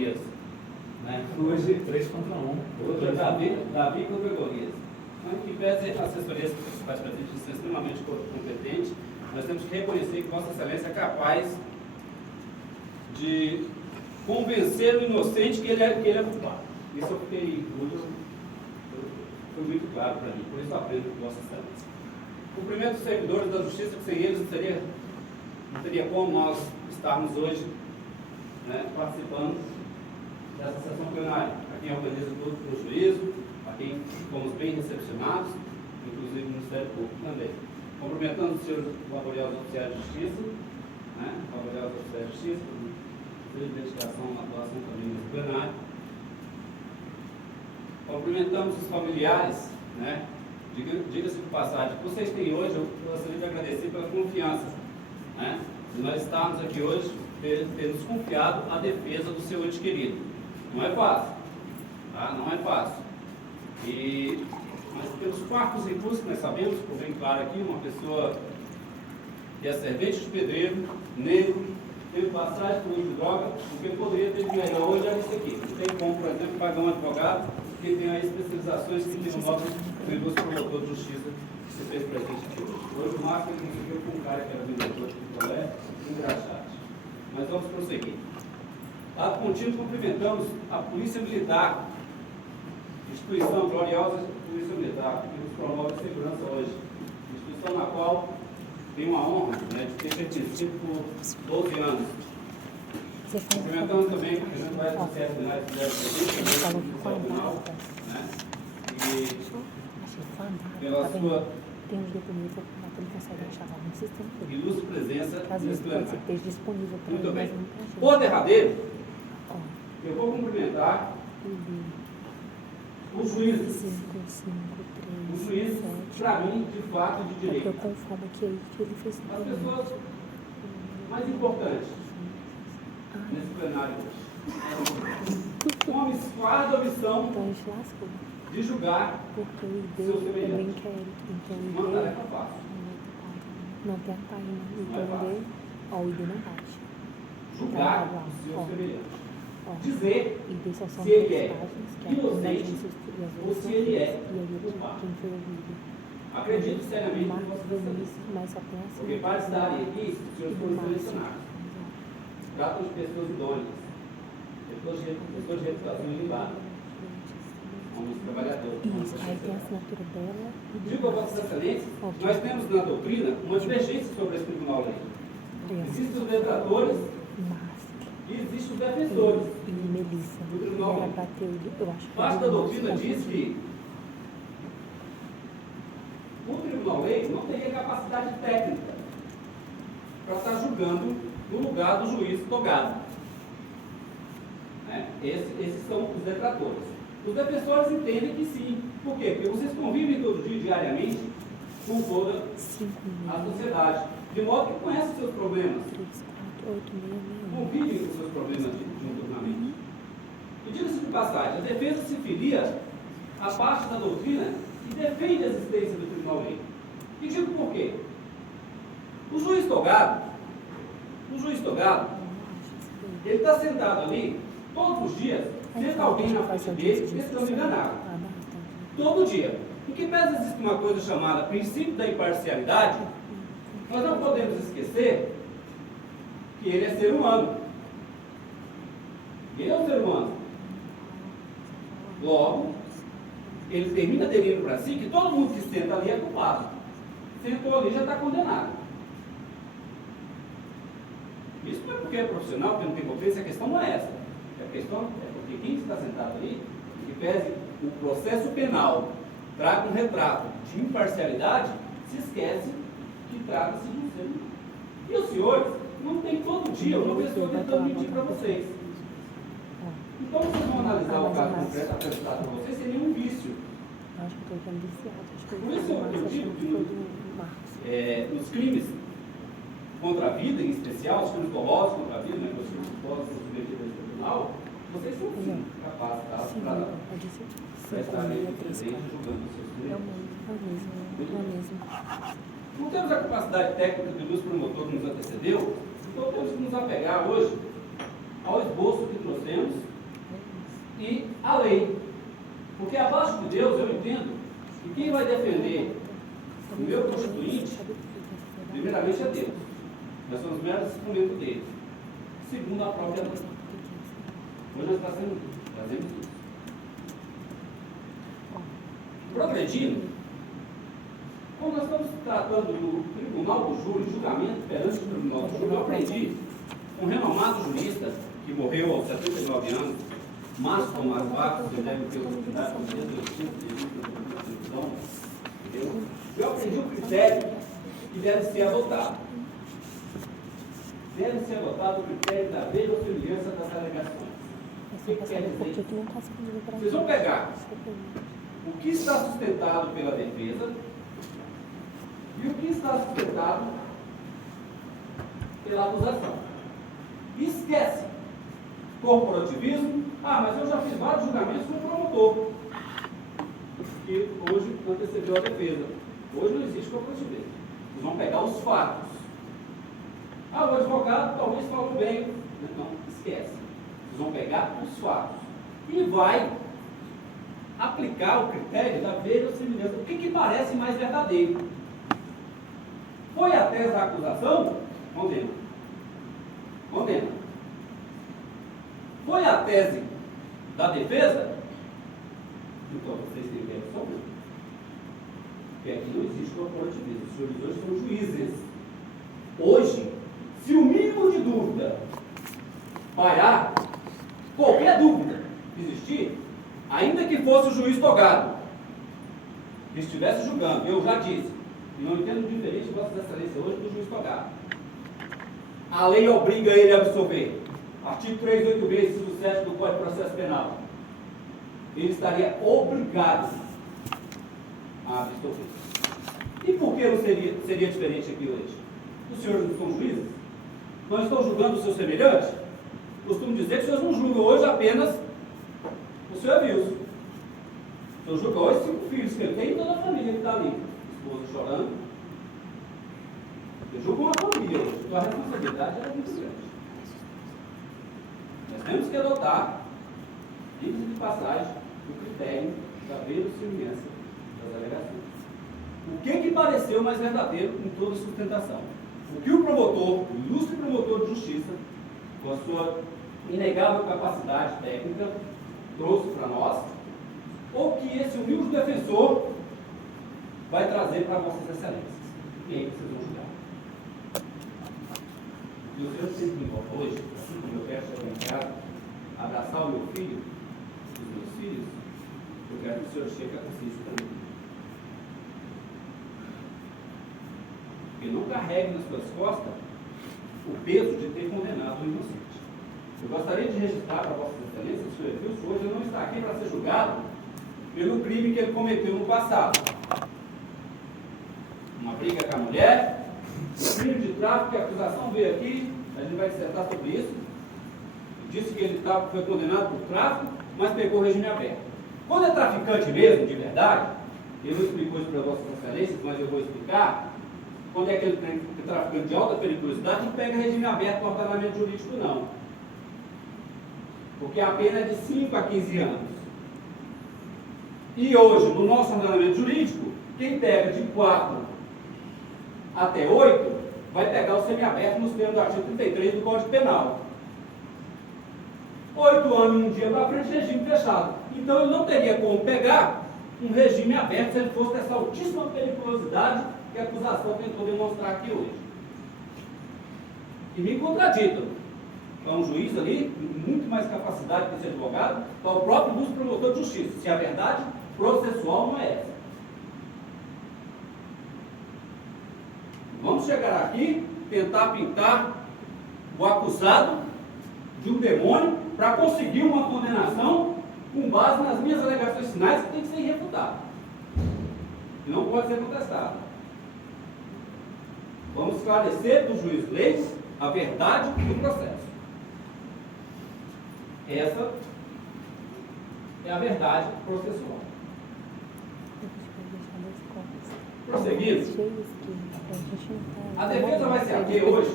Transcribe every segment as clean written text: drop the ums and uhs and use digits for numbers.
Golias. Né? Hoje, 3 contra 1. hoje é Davi contra Golias. Então, em que pese a assessoria que faz presente ser extremamente competente, nós temos que reconhecer que Vossa Excelência é capaz de convencer o inocente que ele é culpado. Isso eu fiquei foi muito claro para mim, por isso eu aprendo com Vossa Excelência. Cumprimento os servidores da Justiça, que sem eles não teria como nós estarmos hoje, né, participando dessa sessão plenária. A quem organiza todo o juízo, a quem fomos bem recepcionados, inclusive o Ministério Público também. Cumprimentando os senhores laboriosos oficiais de justiça, né, laboriosos oficiais de justiça, por dedicação à atuação também nesse plenário. Cumprimentamos os familiares, né, diga-se de passagem, que vocês têm hoje, eu gostaria de agradecer pela confiança, né, de nós estarmos aqui hoje, termos confiado a defesa do seu ente querido. Não é fácil, tá? Não é fácil. E nós temos 4 recursos que nós sabemos, por bem claro aqui, uma pessoa que é servente de pedreiro, negro, teve passagem por uso de droga, o que poderia ter melhor hoje era isso aqui. Não tem como, por exemplo, pagar um advogado que tem as especializações que tem o nosso recurso promotor de justiça que se fez presente aqui hoje. Hoje o Marco ele conseguiu com um cara que era vendedor de picolé, engraxado. Mas vamos prosseguir. Ato contínuo, cumprimentamos a Polícia Militar, instituição gloriosa Polícia Militar, que nos promove a segurança hoje. Instituição na qual tenho a honra, né, de ter pertencido por 12 anos. Cumprimentamos também o presidente da Sociedade Penal e pela sua tem uns documentos que ele consegue achar lá no sistema. ilustre presença Às vezes nesse pode plenário. ser disponível para Muito ele, bem. mas não tá achando. Por derradeiro, Ó, eu vou cumprimentar os juízes. 5, 5, Os 3, juízes, 7. para mim, de fato, de É que eu direito. conformo que ele fez tudo. As pessoas mais importantes nesse plenário hoje. Uma esquadra missão Então a gente lascou. de julgar Porque o ID Seu é um semelhante. inquérito. Então o uma ID tarefa fácil. não tem a página. Então Não é o ID, ó, o ID não bate. Julgar Tá lá, o seu ó. semelhante. Ó, Dizer ID só são se ele 3 é páginas, que é a inocente inocência e as ou outras se são ele é 3. E aí culpado. quem foi ouvido. Acredito seriamente em Marcos Vossa Vinícius, Excelência. mas só tem assim. Porque para estarem aqui, os senhores foram selecionados. Tratam de pessoas idôneas, pessoas de reputação ilibada, homens trabalhadores. Isso, aí tem a assinatura dela. Digo a Vossa Excelência, nós temos na doutrina uma divergência sobre esse tribunal lei. Existem os detratores Márcia e existem os defensores. e Melissa. Do E tribunal ela lei. bateu, eu acho que Parte da foi doutrina Márcia, diz que o tribunal lei não teria capacidade técnica para estar julgando no lugar do juiz togado. Né? Esses são os detratores. Os defensores entendem que sim. Por quê? Porque vocês convivem todo dia, diariamente, com toda 5, a sociedade. De modo que conhecem os seus problemas, 3, 4, 8, 6, 6. convivem com os seus problemas diuturnamente. E diga-se de passagem, a defesa se filia à parte da doutrina e defende a existência do tribunal lei. E digo por quê? O juiz togado, ele está sentado ali todos os dias, senta alguém na frente dele tentando enganar. Todo dia. Em que pese existe uma coisa chamada princípio da imparcialidade, nós não podemos esquecer que ele é ser humano. Ele é um ser humano. Logo, ele termina aderindo para si que todo mundo que senta ali é culpado. Sentou ali já está condenado. Isso não é porque é profissional, porque não tem competência, a questão não é essa. A questão é porque quem está sentado ali, que pese o processo penal, traga um retrato de imparcialidade, se esquece que trata-se de um ser humano. E os senhores não tem todo dia uma pessoa tentando mentir para vocês. Então vocês vão analisar o caso concreto apresentado para vocês sem nenhum vício. Acho que eu estou viciado. Acho que Por isso eu digo foi do Marcos. os crimes contra a vida, em especial, os crimes dolosos contra a vida, né, que os podem ser submetidos ao tribunal, vocês são sim capacitados Sim, para eu disse estarem 5, 3, presentes julgando os seus É o crimes. mesmo. Não temos a capacidade técnica do ilustre promotor que nos antecedeu, então temos que nos apegar hoje ao esboço que trouxemos E quem vai defender o meu constituinte, primeiramente é Deus. Nós somos meros instrumentos dele. Segundo a própria lei. Hoje nós trazemos isso. Progredindo, como nós estamos tratando do tribunal do júri, julgamento perante o tribunal do júri, eu aprendi com um renomado jurista que morreu aos 79 anos, Márcio Tomás Vacos, que deve ter oportunidade de entendeu? Eu aprendi o critério que deve ser adotado. Deve ser adotado o critério da verossimilhança das alegações. O que quer dizer isso? Vocês vão pegar o que está sustentado pela defesa e o que está sustentado pela acusação. Esquece corporativismo. Mas eu já fiz vários julgamentos com o promotor, que hoje antecedeu a defesa. Hoje não existe corporativismo. Vocês vão pegar os fatos. O advogado talvez falou bem. Então, esquece. Vocês vão pegar os fatos e vai aplicar o critério da verossimilhança. O que parece mais verdadeiro? Foi a tese da acusação? Condena. Condena. Foi a tese da defesa? Então vocês têm que resolver. Porque aqui não existe corporativismo. Os senhores hoje são juízes. Hoje, se o mínimo de dúvida parar, qualquer dúvida existir, ainda que fosse o juiz togado, que estivesse julgando, eu já disse, e não entendo diferente de Vossa Excelência hoje do juiz togado. A lei obriga ele a absolver. Artigo 386, inciso 7 do Código de Processo Penal. Ele estaria obrigado a absolver. E por que não seria diferente aqui hoje? Os senhores não são juízes? Não estão julgando o seu semelhante? Costumo dizer que os senhores não julgam hoje apenas o seu Avilso. O senhor julga hoje 5 filhos que ele tem e toda a família que está ali. Esposa chorando. Eu julgo uma família hoje. Então a responsabilidade é muito grande. Nós temos que adotar, diga-se de passagem, o critério da verossimilhança das alegações. O que pareceu mais verdadeiro em toda a sustentação? O que o promotor, o ilustre promotor de justiça, com a sua inegável capacidade técnica, trouxe para nós, ou que esse humilde defensor vai trazer para Vossas Excelências? E aí vocês vão julgar. E o senhor sempre me envolve hoje, assim como eu quero chegar em casa, abraçar o meu filho, os meus filhos, eu quero que o senhor chegue a consciência também. Porque não carregue nas suas costas o peso de ter condenado o inocente. Eu gostaria de registrar para Vossas Excelências que o senhor Edilson hoje não está aqui para ser julgado pelo crime que ele cometeu no passado. Uma briga com a mulher, um crime de tráfico, que a acusação veio aqui, a gente vai dissertar sobre isso. Disse que ele foi condenado por tráfico, mas pegou o regime aberto. Quando é traficante mesmo, de verdade, ele não explicou isso para Vossas Excelências, mas eu vou explicar. Quando é aquele traficante de alta periculosidade, não pega regime aberto no ordenamento jurídico, não. Porque a pena é de 5 a 15 anos. E hoje, no nosso ordenamento jurídico, quem pega de 4 até 8, vai pegar o semiaberto nos termos do artigo 33 do Código Penal. 8 anos, um dia para frente, regime fechado. Então, ele não teria como pegar um regime aberto se ele fosse dessa altíssima periculosidade que a acusação tentou demonstrar aqui hoje. E me contraditam. É um juiz ali, com muito mais capacidade que esse advogado, para o próprio ilustre promotor de justiça, se a verdade processual não é essa. Vamos chegar aqui, tentar pintar o acusado de um demônio para conseguir uma condenação com base nas minhas alegações finais, que tem que ser irrefutável. E não pode ser contestado. Vamos esclarecer do juiz leis a verdade do processo. Essa é a verdade processual. Prosseguindo, a defesa vai se ater hoje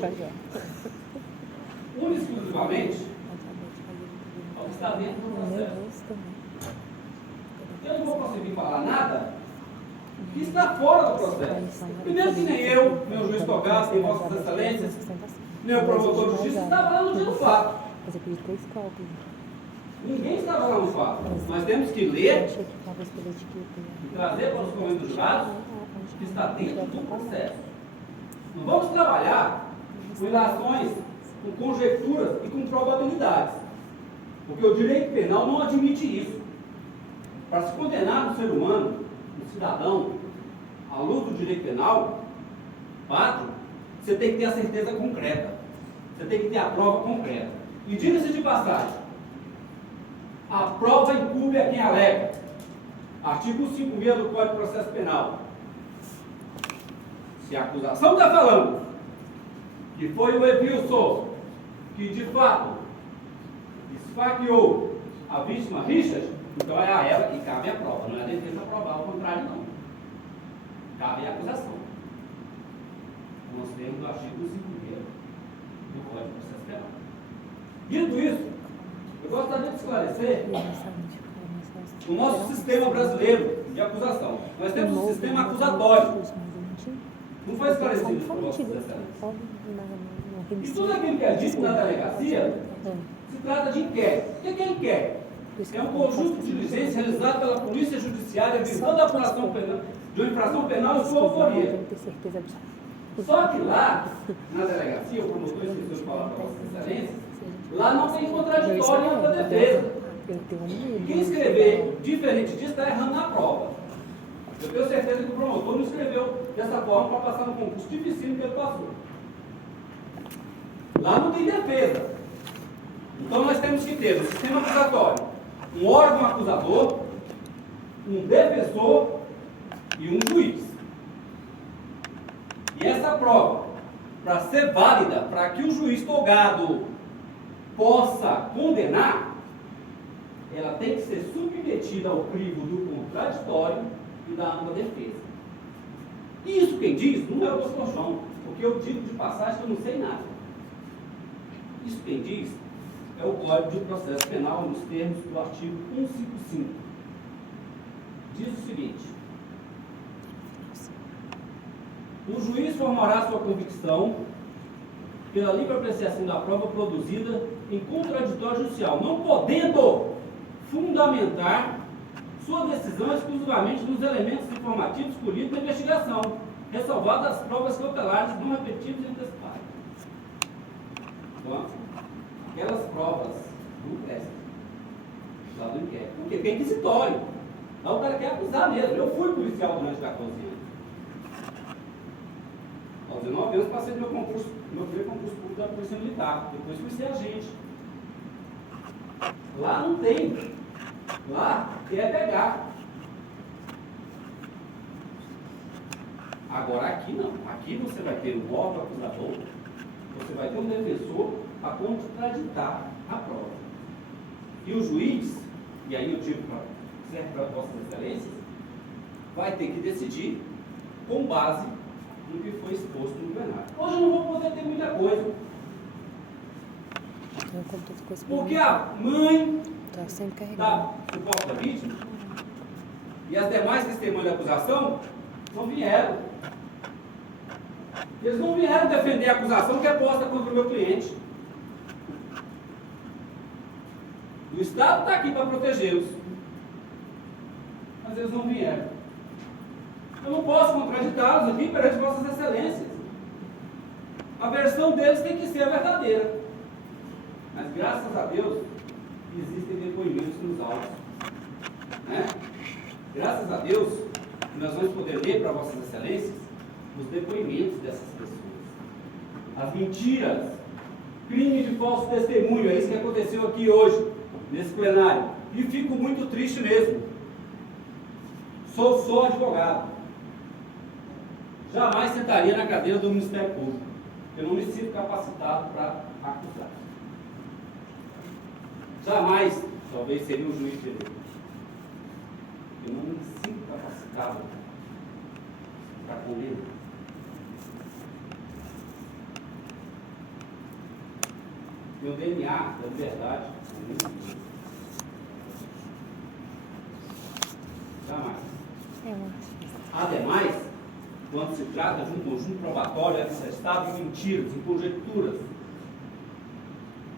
única e exclusivamente ao que está dentro do processo. Eu não vou conseguir falar nada que está fora do processo. Primeiro que nem eu, meu juiz togado, nem vossas excelências, nem o promotor de justiça estava lá no dia do fato. Mas eu pedi 2 cálculos. Ninguém estava lá no fato. Nós temos que ler e trazer para os comentários dos jurados que está dentro do processo. Não vamos trabalhar com ilações, com conjecturas e com probabilidades. Porque o direito penal não admite isso. Para se condenar um ser humano, um cidadão, à luz do direito penal, padre, você tem que ter a certeza concreta. Você tem que ter a prova concreta. E diga-se de passagem, a prova incumbe a quem alega. Artigo 5.6 do Código de Processo Penal. Se a acusação está falando que foi o Edilson que de fato esfaqueou a vítima Richard, então é a ela que cabe a prova, não é a defesa provar o contrário, não. Cabe a acusação. Nós temos o artigo 5.6 do Código de Processo Penal. Dito isso, eu gostaria de esclarecer o nosso sistema brasileiro de acusação. Nós temos um sistema acusatório. Não foi esclarecido por vossas excelências. E tudo aquilo que é dito na delegacia se trata de inquérito. O que é inquérito? É um conjunto de diligências realizado pela Polícia Judiciária visando a apuração penal, de uma infração penal e sua autoria. Só que lá, na delegacia, o promotor esqueceu de falar para vossas excelências, lá não tem contraditório na defesa. E quem escrever diferente disso está errando na prova. Eu tenho certeza que o promotor não escreveu dessa forma para passar no concurso dificílimo que ele passou. Lá não tem defesa. Então nós temos que ter no sistema acusatório um órgão acusador, um defensor e um juiz. E essa prova, para ser válida, para que o juiz togado possa condenar, ela tem que ser submetida ao crivo do contraditório e da ampla defesa. E isso quem diz não é o doutor João, porque eu digo de passagem que eu não sei nada. Isso quem diz é o Código de Processo Penal nos termos do artigo 155. Diz o seguinte: o juiz formará sua convicção pela livre apreciação da prova produzida em contraditório judicial, não podendo fundamentar sua decisão exclusivamente nos elementos informativos colhidos na investigação, ressalvadas as provas cautelares não repetidas e antecipadas. Então, aquelas provas do inquérito, lá do inquérito, porque é inquisitório. Lá o cara quer acusar mesmo. Eu fui policial durante 14 anos. Aos 19 anos passei do meu primeiro concurso público da Polícia Militar. Depois fui ser agente. Lá não tem. Lá quer pegar. Agora aqui não. Aqui você vai ter um órgão acusador, você vai ter um defensor a contraditar a prova. E o juiz, e aí eu digo para vossas excelências, vai ter que decidir com base no que foi exposto no plenário. Hoje eu não vou poder ter muita coisa. Porque a mãe da suposta vítima e as demais testemunhas da acusação não vieram. Eles não vieram defender a acusação que é posta contra o meu cliente. O Estado está aqui para protegê-los. Mas eles não vieram. Eu não posso contraditá-los aqui perante vossas excelências. A versão deles tem que ser a verdadeira. Mas graças a Deus, existem depoimentos nos autos. Né? Graças a Deus, nós vamos poder ler para vossas excelências os depoimentos dessas pessoas. As mentiras, crime de falso testemunho, é isso que aconteceu aqui hoje, nesse plenário. E fico muito triste mesmo. Sou só advogado. Jamais sentaria na cadeira do Ministério Público. Eu não me sinto capacitado para acusar. Jamais, talvez, seria um juiz de direito. Eu não me sinto capacitado para condenar. Meu DNA da liberdade é muito grande. Jamais. Eu acho. A quando se trata de um conjunto probatório alicerçado em mentiras, em conjecturas,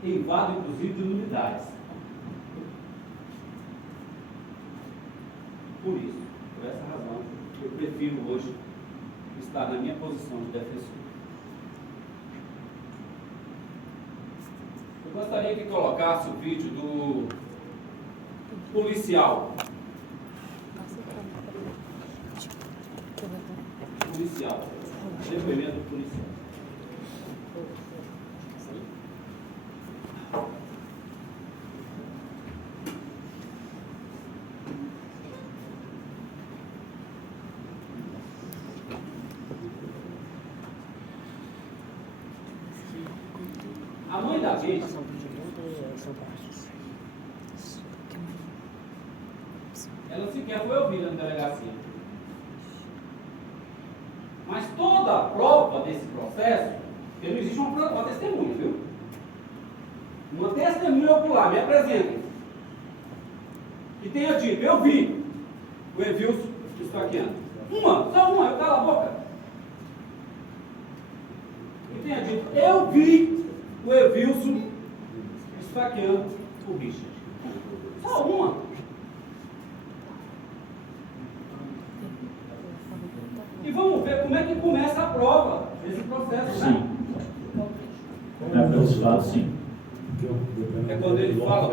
em vado inclusive de nulidades. Por isso, por essa razão, eu prefiro hoje estar na minha posição de defensor. Eu gostaria que colocasse o vídeo do policial. Depoimento do policial. A mãe da vez, ela sequer foi ouvida na delegacia. Mas toda a prova desse processo, porque não existe uma testemunha, viu? Uma testemunha ocular, me apresentem, que tenha dito, eu vi o Evilson esfaqueando. Só uma, eu calo a boca. Que tenha dito, eu vi o Evilson esfaqueando o Richard. Só uma. E vamos ver como é que começa a prova desse processo, né? É pelos fatos, sim. É quando ele fala,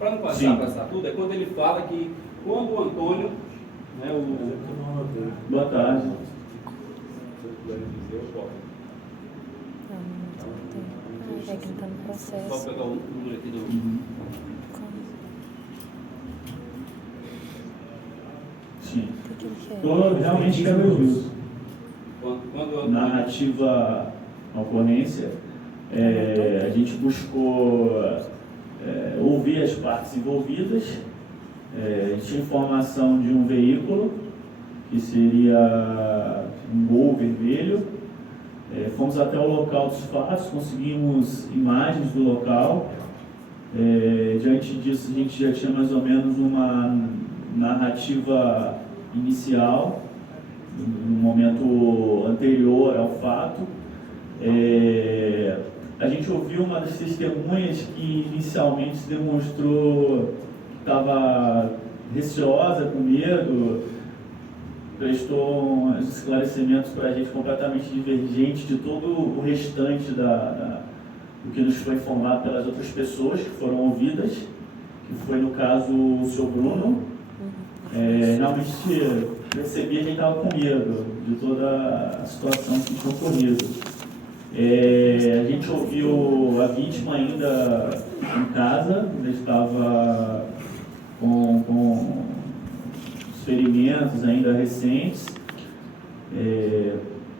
para não passar tudo, é quando ele fala que quando o Antônio, né, Boa tarde. É que está no processo. Só pegar o número aqui do... Sim. O que ele quer? Eu realmente quero ver isso. Quando Narrativa à ocorrência, a gente buscou ouvir as partes envolvidas. Tinha informação de um veículo, que seria um Gol vermelho. Fomos até o local dos fatos, conseguimos imagens do local. Diante disso, a gente já tinha mais ou menos uma narrativa inicial, no momento anterior ao fato. A gente ouviu uma das testemunhas que inicialmente se demonstrou que estava receosa, com medo, prestou uns esclarecimentos para a gente completamente divergente de todo o restante do que nos foi informado pelas outras pessoas que foram ouvidas, que foi no caso o seu Bruno. Realmente percebi que a gente estava com medo de toda a situação que tinha ocorrido. A gente ouviu a vítima ainda em casa, ainda estava com os ferimentos ainda recentes.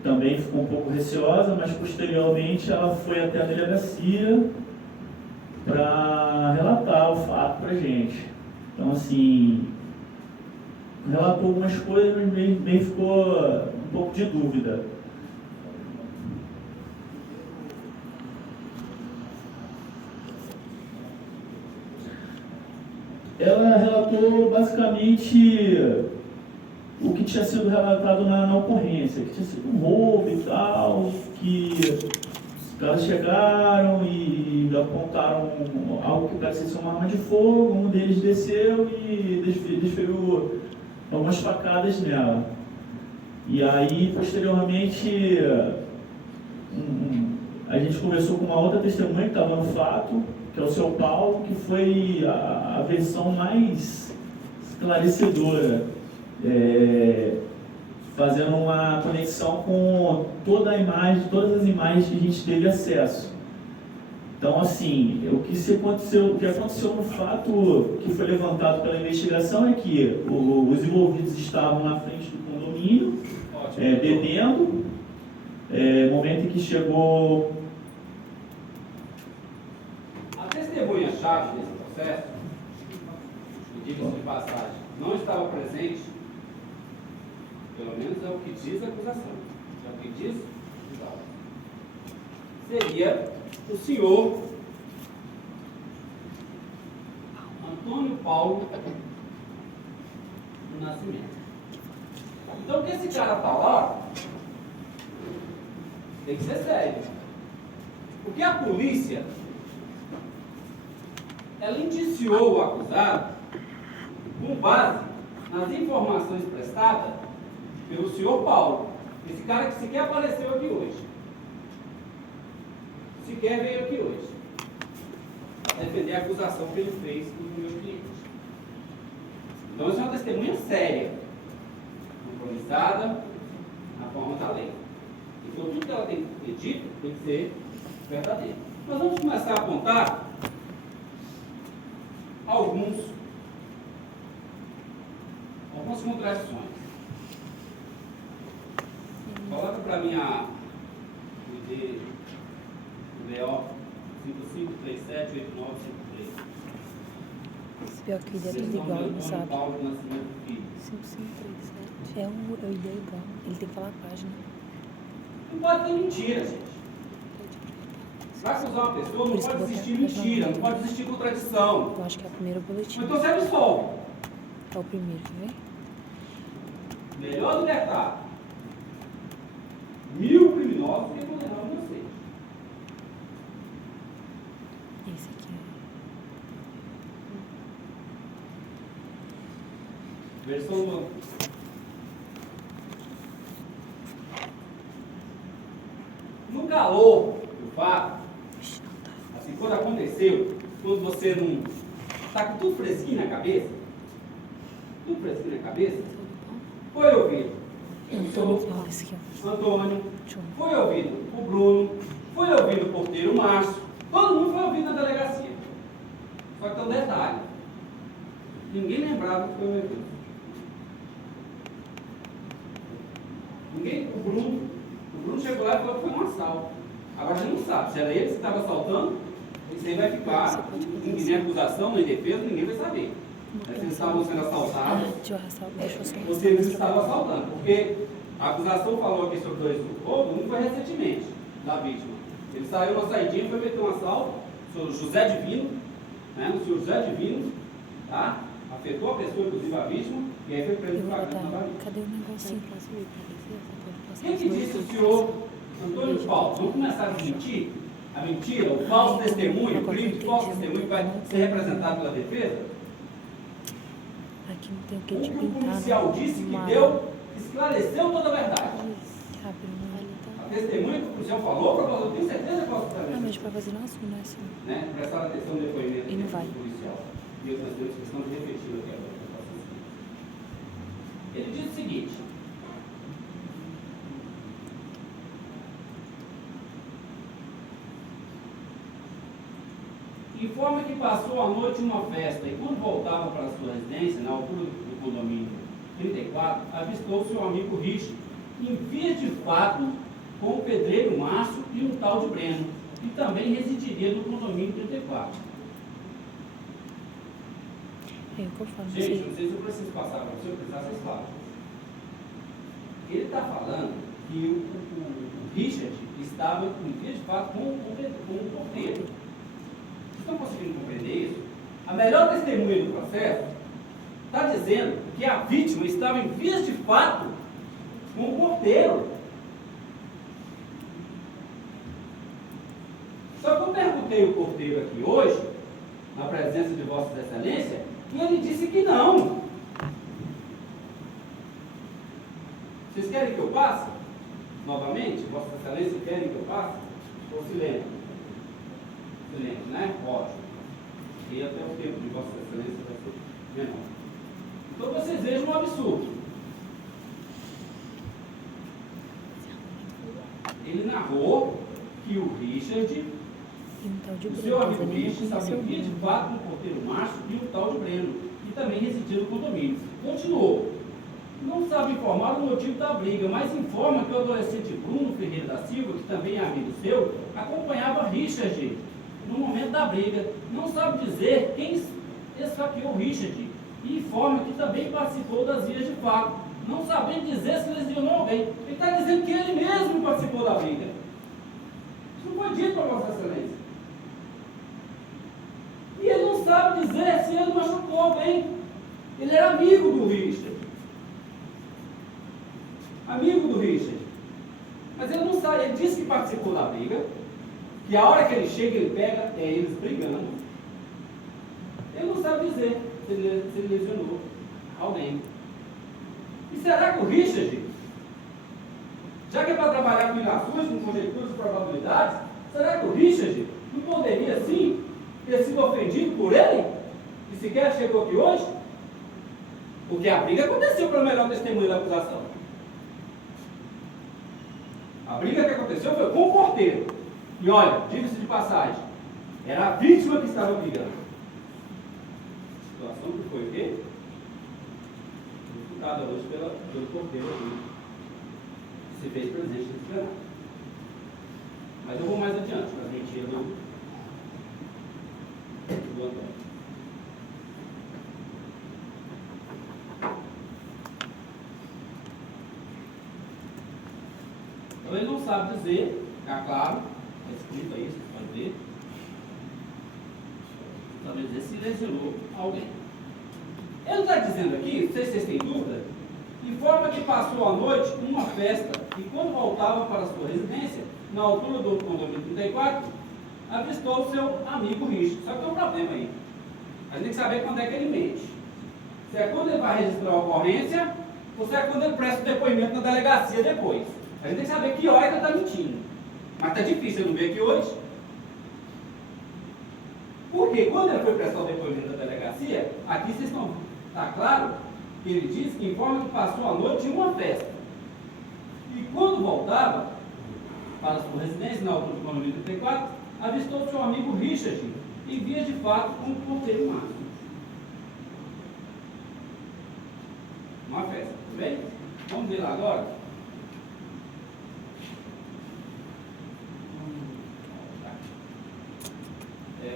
Também ficou um pouco receosa, mas posteriormente ela foi até a delegacia para relatar o fato para a gente. Então, assim, relatou algumas coisas, mas meio ficou um pouco de dúvida. Ela relatou basicamente o que tinha sido relatado na ocorrência, que tinha sido um roubo e tal, que os caras chegaram e apontaram algo que parecia ser uma arma de fogo, um deles desceu e desferiu algumas facadas nela. E aí, posteriormente, a gente conversou com uma outra testemunha que estava no fato, que é o seu Paulo, que foi a versão mais esclarecedora, fazendo uma conexão com todas as imagens que a gente teve acesso. Então, assim, o que aconteceu no fato que foi levantado pela investigação é que os envolvidos estavam na frente do condomínio, bebendo. Momento em que chegou... A testemunha-chave desse processo, que diga-se de passagem, não estava presente, pelo menos é o que diz a acusação, é o que diz o auto. Seria o senhor Antônio Paulo do Nascimento. Então, o que esse cara falar tem que ser sério. Porque a polícia, ela indiciou o acusado com base nas informações prestadas pelo senhor Paulo, esse cara que sequer apareceu aqui hoje. Sequer veio aqui hoje. Para defender a acusação que ele fez com o meu cliente. Então, essa é uma testemunha séria, compromissada na forma da lei. Então, tudo que ela tem que ter dito tem que ser verdadeiro. Nós vamos começar a apontar algumas contradições. Coloca para mim a ID do BO 55378953. Esse pior que o ID é tudo igual, não sabe? Paulo Nascimento Filho. 5537. É o ID igual. Ele tem que falar a página. Não pode ter mentira, gente. Vai acusar uma pessoa, não pode existir mentira, não pode existir contradição. Eu acho que é o primeiro boletim. Então você absolve. É o primeiro, quer ver? Melhor libertar 1000 criminosos que condenar um inocente. Esse aqui Versão do no calor do fato, assim, quando aconteceu, quando você não está com tudo fresquinho na cabeça, foi ouvido o senhor esse aqui, ó. Antônio, foi ouvido o Bruno, foi ouvido o porteiro Márcio, todo mundo foi ouvido na delegacia. Só que tem um detalhe, ninguém lembrava que foi ouvido. O Bruno chegou lá e falou que foi um assalto. Agora a gente não sabe se era ele que estava assaltando, isso aí vai ficar, nem acusação, nem defesa, ninguém vai saber. Se eles estavam sendo assaltados, ou se eles estavam assaltando. Porque a acusação falou aqui sobre dois roubos, um foi recentemente, da vítima. Ele saiu na saidinha e foi meter um assalto, o senhor José Divino, né? O senhor José Divino, tá? Afetou a pessoa, inclusive a vítima, e aí foi preso por flagrante na barriga. Cadê o negocinho? Quem que disse o senhor Antônio Paulo? Vamos começar a mentir? A mentira, o falso testemunho, o crime de falso testemunho vai ser representado pela defesa? Aqui não tem o que O te que o pintar. policial disse que deu, esclareceu toda a verdade. A testemunha que o policial falou, eu tenho certeza que posso esclarecer. Ah, mas para fazer na sua, não é assim. Né? Prestar atenção no depoimento E não vai. do policial. E outras coisas que estão repetindo aqui agora. Ele diz o seguinte: informa que passou a noite em uma festa e quando voltava para a sua residência, na altura do condomínio 34, avistou seu amigo Richard, em vias de fato com o pedreiro Márcio e um tal de Breno, que também residiria no condomínio 34. É o que eu falo. Gente, não sei se eu preciso passar para você, eu precisar vocês falam. Ele está falando que o Richard estava em vias de fato com o porteiro. Estão conseguindo compreender isso? A melhor testemunha do processo está dizendo que a vítima estava em vias de fato com o porteiro. Só que eu perguntei o porteiro aqui hoje, na presença de Vossa Excelência, e ele disse que não. Vocês querem que eu passe? Novamente, Vossa Excelência, querem que eu passe? Ou se lembra? Silêncio, né? Ótimo. E até o tempo de Vossa Excelência vai ser menor. Então vocês vejam um absurdo. Ele narrou que o Richard, o seu amigo Richard, estava em via de fato no porteiro Márcio e o tal de Breno, que também residia no condomínio. Continuou. Não sabe informar o motivo da briga, mas informa que o adolescente Bruno Ferreira da Silva, que também é amigo seu, acompanhava Richard no momento da briga. Não sabe dizer quem esfaqueou Richard e informa que também participou das vias de fato, não sabendo dizer se lesionou alguém. Ele está dizendo que ele mesmo participou da briga. Isso não foi dito para Vossa Excelência. E ele não sabe dizer se ele machucou alguém. Ele era amigo do Richard. amigo do Richard. Mas ele não sabe, ele disse que participou da briga, que a hora que ele chega, ele pega eles brigando. Ele não sabe dizer se ele lesionou alguém. E será que o Richard, já que é para trabalhar com ilações, com conjecturas e probabilidades, será que o Richard não poderia sim ter sido ofendido por ele? E sequer chegou aqui hoje? Porque a briga aconteceu pelo melhor testemunho da acusação. A briga que aconteceu foi com o porteiro. E olha, diga-se de passagem, era a vítima que estava brigando. A situação que foi o quê? Disputada hoje pelo porteiro aqui, que se fez presente nesse canal. Mas eu vou mais adiante, para a gente ir do Antônio. Então ele não sabe dizer, fica claro, está escrito aí, você pode ver. Não sabe dizer se lesionou alguém. Ele está dizendo aqui, não sei se vocês têm dúvida, informa que passou a noite numa festa e quando voltava para a sua residência, na altura do condomínio 34, avistou o seu amigo Richard. Só que tem um problema aí. A gente tem que saber quando é que ele mente. Se é quando ele vai registrar a ocorrência, ou se é quando ele presta o depoimento na delegacia depois. A gente tem que saber que hora que ele está mentindo. Mas está difícil eu não ver aqui hoje. Porque quando ele foi prestar o depoimento da delegacia, aqui vocês estão. Está claro que ele disse que informa que passou a noite em uma festa. E quando voltava para a sua residência, na altura do condomínio 34, avistou seu amigo Richard e via de fato com o porteiro Márcio. Uma festa, tudo bem? Vamos ver lá agora?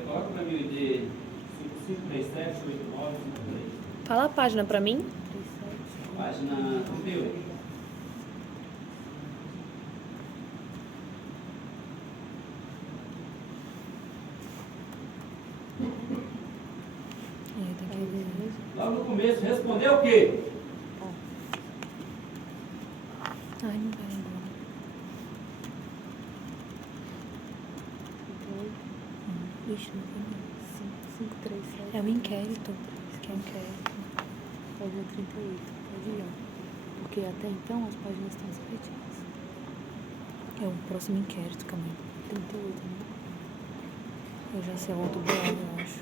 Coloca para mim o ID 537-8953. Fala a página pra mim. Página 38. Logo no começo, respondeu o quê? Ai, não vai embora. Ixi, não tem não. 537. É um inquérito. Isso aqui é um inquérito. Página 38. Pode ir, ó. Porque até então as páginas estão certinhas. É o próximo inquérito, calma aí. 38, né? Eu já sei, é o outro BO, eu acho.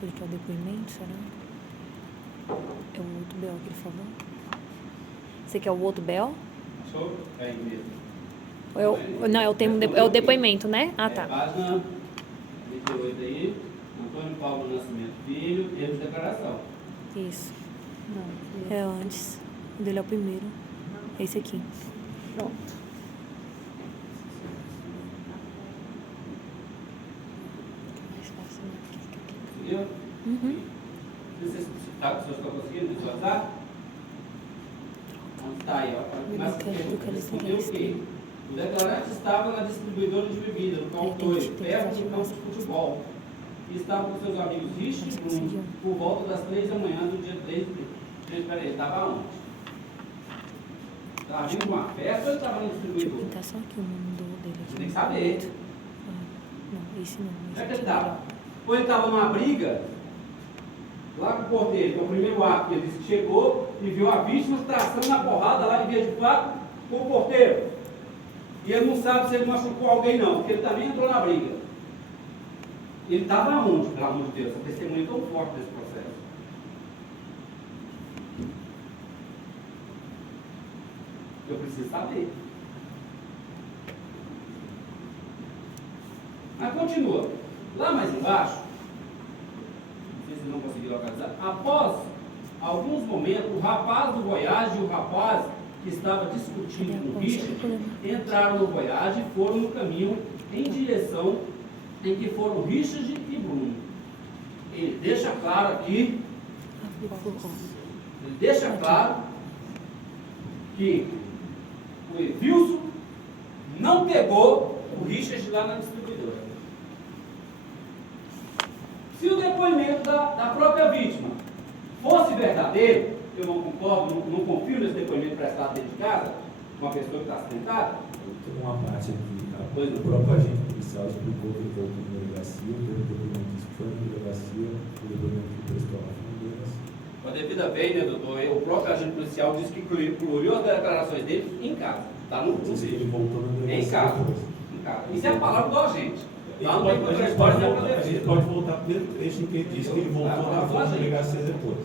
Ele quer o depoimento, será? É o outro BO que ele falou? Você quer o outro BO? Show? É aí mesmo. Não, é o termo, é o depoimento, né? Ah, tá. Página 38 aí. Antônio Paulo Nascimento Filho, erro de declaração. Isso. Não. É antes. O dele é o primeiro. É esse aqui. Pronto. Mais fácil, né? Conseguiu? Uhum. Vocês estão conseguindo visualizar? Onde está aí? Ó. Mas respondeu o quê? O declarante estava na distribuidora de bebida, no campo 2, perto do campo de futebol. E estava com seus amigos Richard e Bruno por volta das 3 da manhã do dia 3 de Gente, peraí, estava onde? Estava vindo com uma festa ou ele estava no Deixa eu distribuidor? pintar só aqui o nome dele aqui. Você tem que saber. Não, esse não. Onde Esse é que ele aqui. estava? Ou ele estava numa briga, lá com o porteiro, que é o primeiro ato, que ele disse que chegou e viu a vítima traçando a porrada lá em via de fato com o porteiro. E ele não sabe se ele machucou alguém não, porque ele também entrou na briga. Ele estava onde, pelo amor de Deus? Essa testemunha é tão forte desse processo. Eu preciso saber. Mas continua. Lá mais embaixo, não sei se vocês não conseguiram localizar, após alguns momentos, o rapaz do Voyage e o rapaz que estava discutindo com o Richard entraram no Voyage e foram no caminho em direção em que foram Richard e Bruno. Ele deixa claro aqui, ele deixa claro que o Evilson não pegou o Richard lá na distribuidora. Se o depoimento da própria vítima fosse verdadeiro, eu não concordo, não confio nesse depoimento prestado dentro de casa, uma pessoa que está acidentada? Tem uma parte aqui, Pois não. o próprio agente policial explicou que ele voltou na delegacia, o depoimento disse que foi na delegacia, o depoimento que prestou lá foi na delegacia. Com a devida bem, né, doutor? O próprio agente policial disse que incluiu as declarações dele em casa. Está no Disse que ele vídeo. voltou na Em delegacia casa. depois. Em casa. Isso é a palavra do agente. Lá não tem A gente contraditório nem a gente defesa. pode voltar para o primeiro trecho em que ele disse que ele voltou na delegacia depois.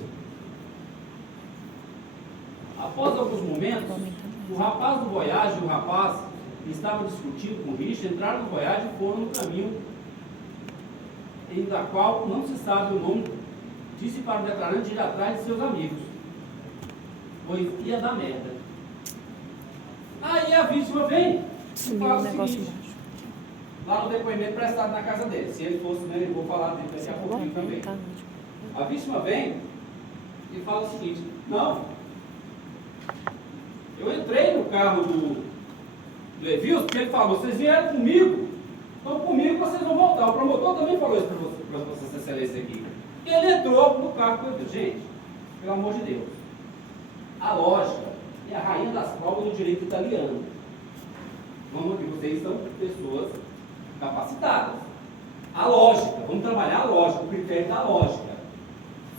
Após alguns momentos, o rapaz do Voyage e o rapaz que estava discutindo com o Richard entraram no Voyage e foram no caminho em da qual não se sabe o nome, disse para o declarante ir atrás de seus amigos, pois ia dar merda. Aí a vítima vem e Sumiu fala o o negócio seguinte, embaixo. lá no depoimento prestado na casa dele. Se ele fosse, né, eu vou falar dele daqui a pouquinho também. Tá, A vítima vem e fala o seguinte: não, eu entrei no carro do Evilson, porque ele falou, vocês vieram comigo, então comigo vocês vão voltar. O promotor também falou isso para Vossa Excelência aqui. E ele entrou no carro com o Evilson. Gente, pelo amor de Deus, a lógica é a rainha das provas do direito italiano. Vamos aqui, vocês são pessoas capacitadas. A lógica, vamos trabalhar a lógica, o critério da lógica.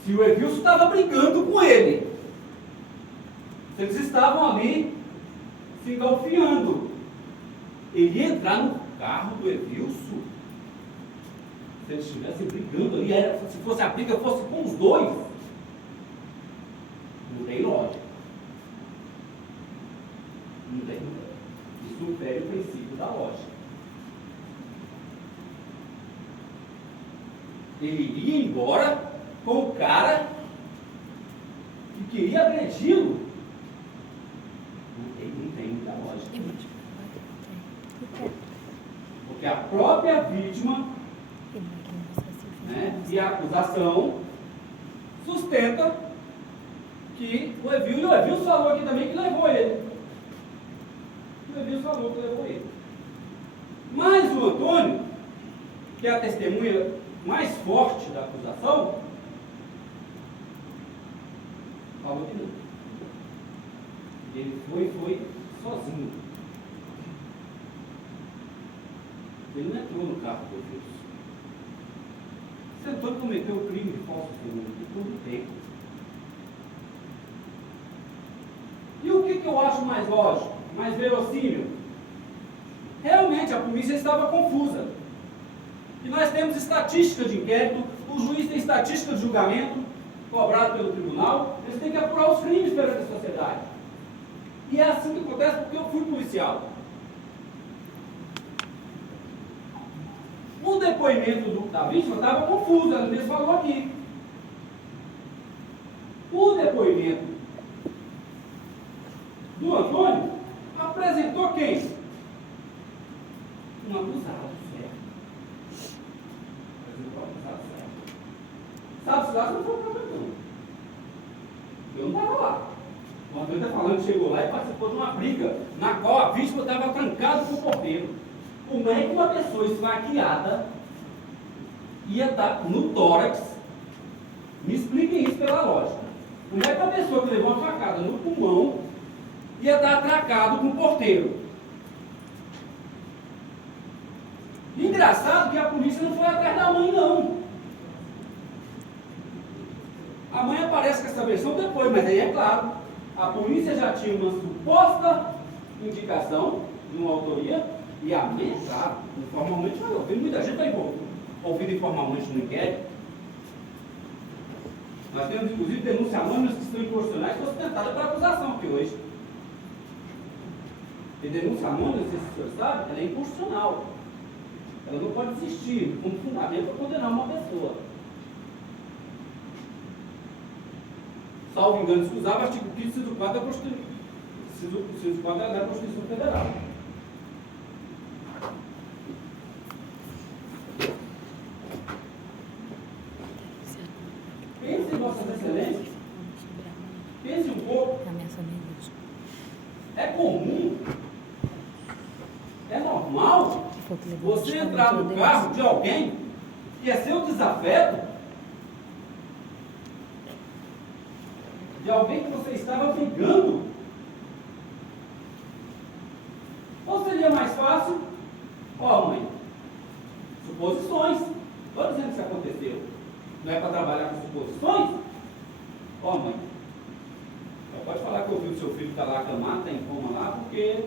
Se o Evilson estava brigando com ele, se eles estavam ali se engalfinhando, ele ia entrar no carro do Evilson, se eles estivessem brigando ali, se fosse a briga fosse com os dois, não tem lógica. Não tem. Isso fere o princípio da lógica. Ele iria embora com o cara que queria agredi-lo. Não tem muita lógica. Porque a própria vítima, né, e a acusação sustenta que o Evilson falou aqui também que levou ele. O Evilson falou que levou ele. Mas o Antônio, que é a testemunha mais forte da acusação, falou que não. Ele foi sozinho. Ele não entrou no carro do Evilson. Se Antônio cometeu o crime de falso testemunho de todo tempo. E o que eu acho mais lógico, mais verossímil? Realmente a polícia estava confusa. E nós temos estatística de inquérito, o juiz tem estatística de julgamento, cobrado pelo tribunal, eles têm que apurar os crimes perante a sociedade. E é assim que acontece porque eu fui policial. O depoimento da vítima estava confuso, ela mesmo falou aqui. O depoimento do Antônio apresentou quem? Um acusado, certo? Apresentou um acusado, certo? Sabe-se lá se não foi o próprio Antônio. Eu não estava lá. O Antônio está falando que chegou lá e participou de uma briga na qual a vítima estava trancada com o porteiro. Como é que uma pessoa esfaqueada ia estar no tórax? Me expliquem isso pela lógica. Como é que uma pessoa que levou uma facada no pulmão ia estar atracado com o porteiro? Engraçado que a polícia não foi atrás da mãe, não. A mãe aparece com essa versão depois, mas aí é claro, a polícia já tinha uma suposta indicação de uma autoria e a mãe, é claro, informalmente vai ouvir. Muita gente está ouvindo informalmente no inquérito. Nós temos, inclusive, denúncias anônimas que estão inconstitucionais que sustentadas para acusação aqui hoje. E denúncia anônima, se o senhor sabe, ela é inconstitucional. Ela não pode existir como fundamento para condenar uma pessoa. Salvo engano, se usava o artigo 5º, inciso 4 da Constituição, inciso 4 da Constituição Federal. Pense em Vossa Excelência, pense um pouco. É comum, é normal você entrar no carro de alguém que é seu desafeto, de alguém que você estava brigando, fácil? Ó, mãe, suposições. Estou dizendo que isso aconteceu. Não é para trabalhar com suposições? Ó, mãe, você pode falar que ouviu o seu filho está lá acamado, está em coma lá, porque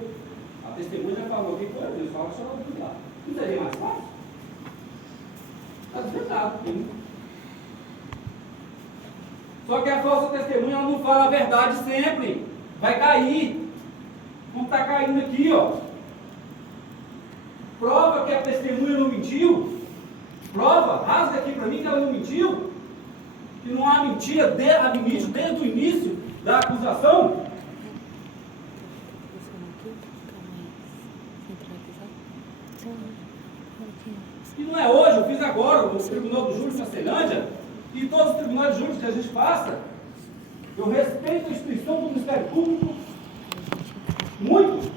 a testemunha já falou que foi, Deus fala que o senhor ouviu lá. Não seria mais fácil? Está desvendado, tem. Só que a falsa testemunha ela não fala a verdade sempre. Vai cair. Como está caindo aqui, ó. Prova que a testemunha não mentiu. Prova, rasga aqui para mim que ela não mentiu. Que não há mentira desde o início da acusação. E não é hoje, eu fiz agora, o Tribunal do Júri de Ceilândia, e todos os tribunais de júri que a gente passa. Eu respeito a instituição do Ministério Público muito.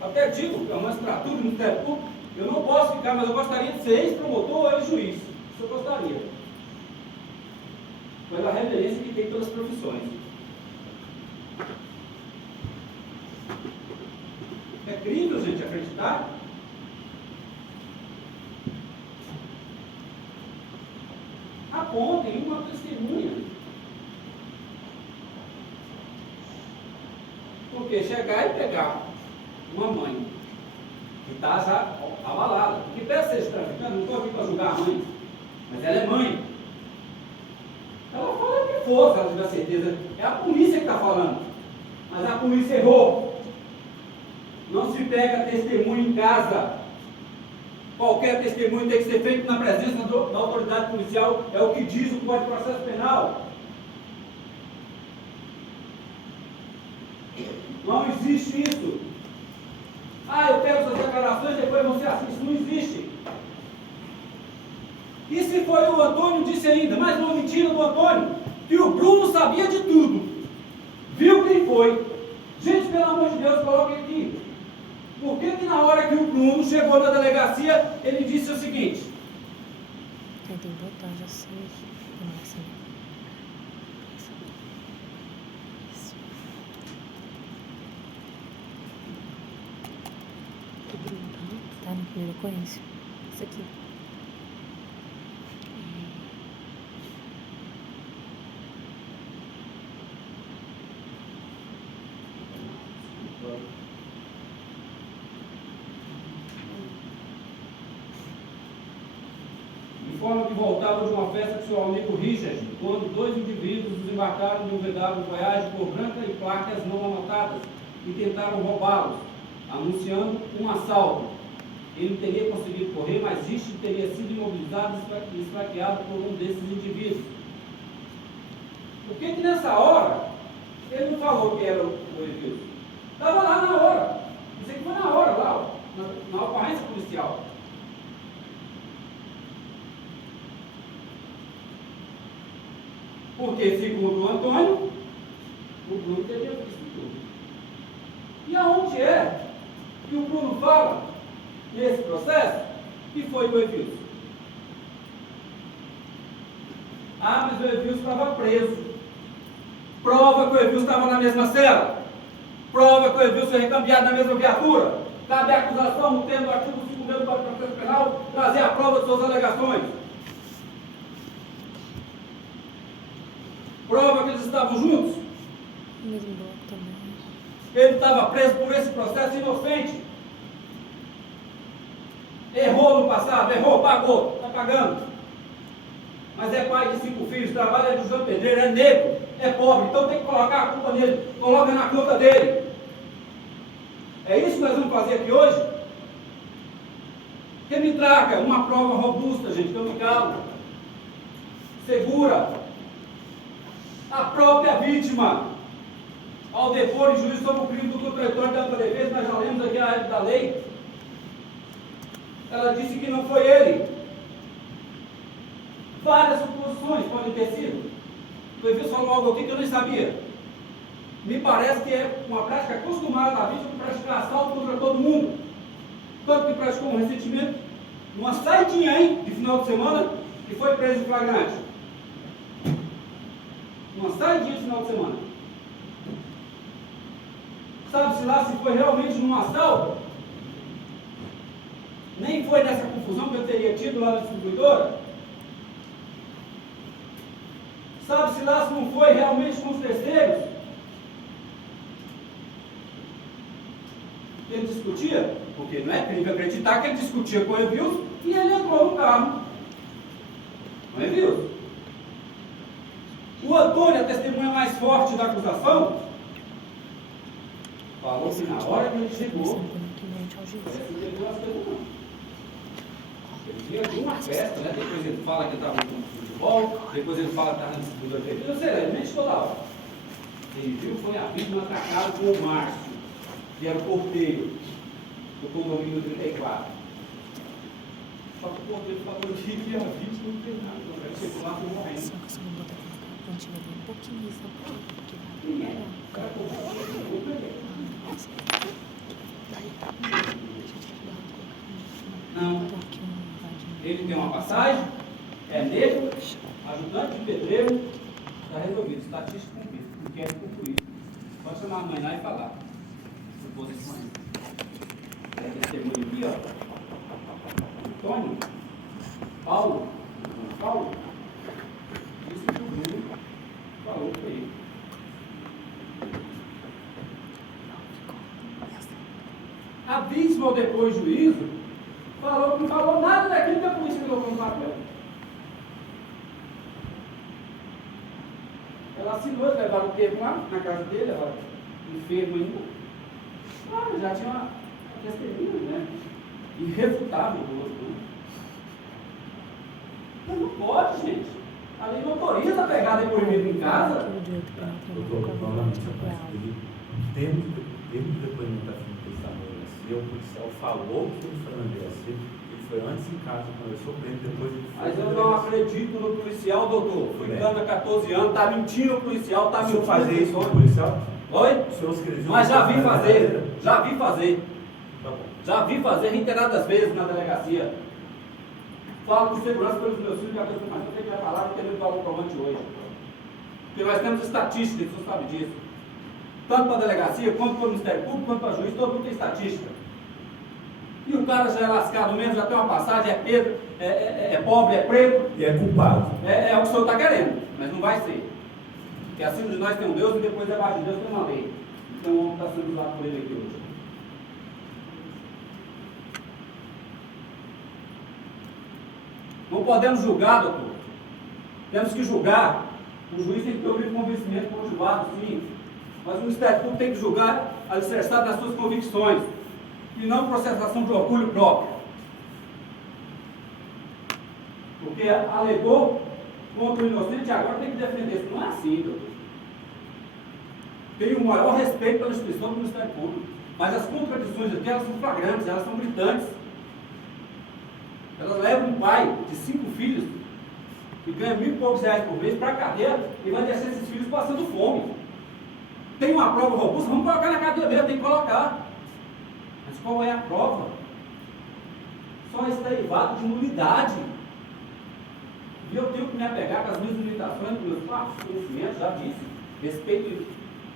Até digo que é uma estrutura do Ministério Público, eu não posso ficar, mas eu gostaria de ser ex-promotor ou ex-juiz. Isso eu gostaria. Pela reverência que tem pelas profissões. É crível, gente, acreditar? Apontem uma testemunha. Porque chegar e pegar uma mãe que está já abalada, que peça seja traficante, não estou aqui para julgar a mãe, mas ela é mãe. Ela fala o que for, se ela tiver certeza. É a polícia que está falando. Mas a polícia errou. Não se pega testemunho em casa. Qualquer testemunho tem que ser feito na presença da autoridade policial. É o que diz o Código de Processo Penal. Não existe isso. Ah, eu pego essas declarações e depois você assiste. Isso não existe. E se foi o Antônio disse ainda, mais uma mentira do Antônio, que o Bruno sabia de tudo. Viu quem foi. Gente, pelo amor de Deus, coloquem aqui. Por que na hora que o Bruno chegou na delegacia, ele disse o seguinte? Tem que botar, já sei. Nossa. Isso. Tá no primeiro ocorrência. Isso aqui. Informa que voltava de uma festa com seu amigo Richard, quando dois indivíduos desembarcaram de um VW Voyage cor branca e placas não anotadas e tentaram roubá-los, anunciando um assalto. Ele teria conseguido correr, mas Richard teria sido imobilizado e esfaqueado por um desses indivíduos. Por que nessa hora ele não falou que era o Edilson? Estava lá na hora. Isso aqui foi na hora, lá, ó, na ocorrência policial. Porque, segundo o Antônio, o Bruno teria visto tudo. E aonde é que o Bruno fala, nesse processo, que foi o Edilson? Ah, mas o Edilson estava preso. Prova que o Edilson estava na mesma cela. Prova que o Edilson é recambiado na mesma viatura. Cabe a acusação, tendo o artigo 5º do Código de Processo Penal, trazer a prova de suas alegações. Prova que eles estavam juntos. Mesmo bloco também. Ele estava preso por esse processo inocente. Errou no passado, errou, pagou, está pagando. Mas é pai de 5 filhos, trabalha de João Pedreiro, é negro, é pobre, então tem que colocar a culpa nele, coloca na conta dele. É isso que nós vamos fazer aqui hoje? Que me traga uma prova robusta, gente, que eu me calo. Segura. A própria vítima, ao depor em juízo sobre o crime do contraditório da defesa, nós já lemos aqui a regra da lei, ela disse que não foi ele. Várias suposições podem ter sido. O Edilson falou algo aqui que eu nem sabia. Me parece que é uma prática acostumada da vítima de praticar assalto contra todo mundo. Tanto que praticou um recentemente, numa saidinha aí, de final de semana, que foi preso em flagrante. Uma saidinha de final de semana. Sabe-se lá se foi realmente num assalto Nem foi nessa confusão que eu teria tido lá na distribuidora? Sabe-se lá se não foi realmente com os terceiros? Ele discutia, porque não é crime acreditar que ele discutia com o Evilson e ele entrou no carro. Não é, Evilson? O Antônio, a testemunha mais forte da acusação, falou que na hora que ele chegou, parece que ele viu as coisas não. Ele vinha de uma festa, né? Depois ele fala que ele estava no futebol, depois ele fala que estava no distribuidor de bebida, seriamente toda hora. Ele viu que foi a vítima atacada com o Márcio, que era o porteiro do condomínio 34. Só que o porteiro falou que a vítima não fez nada. Então, ele chegou lá e foi morrendo. Só que se não botar aquela pontinha bem um pouquinho isso, porque Quem é? O cara não. Ele tem uma passagem, é negro, ajudante de pedreiro, está resolvido. Estatística cumprida, inquérito concluído. Pode chamar a mãe lá e falar. Posições. É testemunho aqui, ó. Antônio, Paulo, disse que o Bruno falou para ele. A vítima, ou depois do juízo, falou que não falou nada daquilo que a polícia colocou no papel. Ela assinou, eles levaram o termo lá na casa dele, ela enferma ainda. Ah, já tinha uma testemunha, né? Irrefutável do outro. Mas não pode, gente. A lei não autoriza pegar depoimento em casa. Doutor, novamente, termo de depoimento da finalização da delegacia, o policial falou que ele foi na delegacia, ele foi antes em casa, conversou com ele, depois ele foi. Mas eu não acredito no policial, doutor. Fui cano há 14 anos, tá mentindo o policial, tá O mentindo. senhor fazia isso com o policial? Oi? O senhor escreveu. Mas já vi fazer, já vi fazer. Tá bom. Já vi fazer reiteradas vezes na delegacia. Falo com segurança pelos meus filhos, que a pessoa mais tem que falar que tem muito valor provante hoje. Porque nós temos estatística, você sabe disso. Tanto para a delegacia, quanto para o Ministério Público, quanto para o juiz, todo mundo tem estatística. E o cara já é lascado mesmo, já tem uma passagem, é preto, é pobre, é preto. E é culpado. É o que o senhor está querendo, mas não vai ser. Porque acima de nós tem um Deus e depois debaixo de Deus tem uma lei. Então o homem está sendo usado por ele aqui hoje. Não podemos julgar, doutor. Temos que julgar. O juiz tem que ter o livre convencimento conjugado, sim. Mas o Ministério Público tem que julgar alicerçado nas suas convicções. E não processação de orgulho próprio. Porque alegou contra o inocente e agora tem que defender. Isso não é assim, doutor. Tenho o maior respeito pela instituição do Ministério Público. Mas as contradições aqui, elas são flagrantes, elas são gritantes. Elas levam um pai de 5 filhos que ganha R$1.000 e poucos por mês para a cadeia e vai deixar esses filhos passando fome. Tem uma prova robusta, vamos colocar na cadeia mesmo, tem que colocar. Mas qual é a prova? Só esse derivado de nulidade. E eu tenho que me apegar com as minhas limitações, dos meus próprios conhecimentos, já disse. Respeito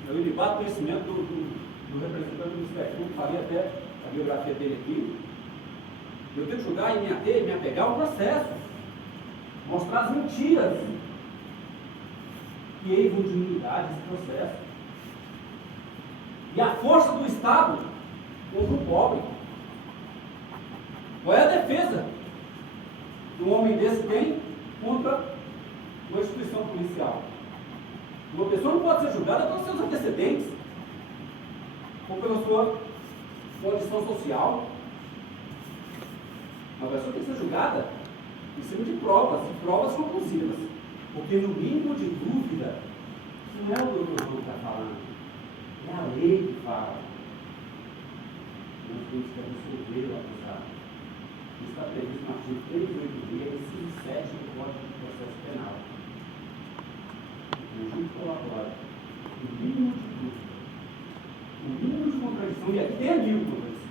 o ilibado conhecimento do representante do Ministério Público, falei até a biografia dele aqui. Eu tenho que julgar e me apegar ao processo. Mostrar as mentiras que eivam de nulidade esse processo. E a força do Estado contra o pobre. Qual é a defesa que um homem desse tem contra uma instituição policial? Uma pessoa não pode ser julgada pelos seus antecedentes ou pela sua condição social. Uma pessoa tem que ser julgada em cima de provas, e provas conclusivas. Porque no mínimo de dúvida, não é o doutor que está falando, é a lei que fala. Nós temos que absolver o acusado. Isso está previsto no artigo 386, inciso 7 do Código de Processo Penal. Conjunto colaboratório. O mínimo de dúvida, o mínimo de contradição, e aqui tem 1.000 contradições.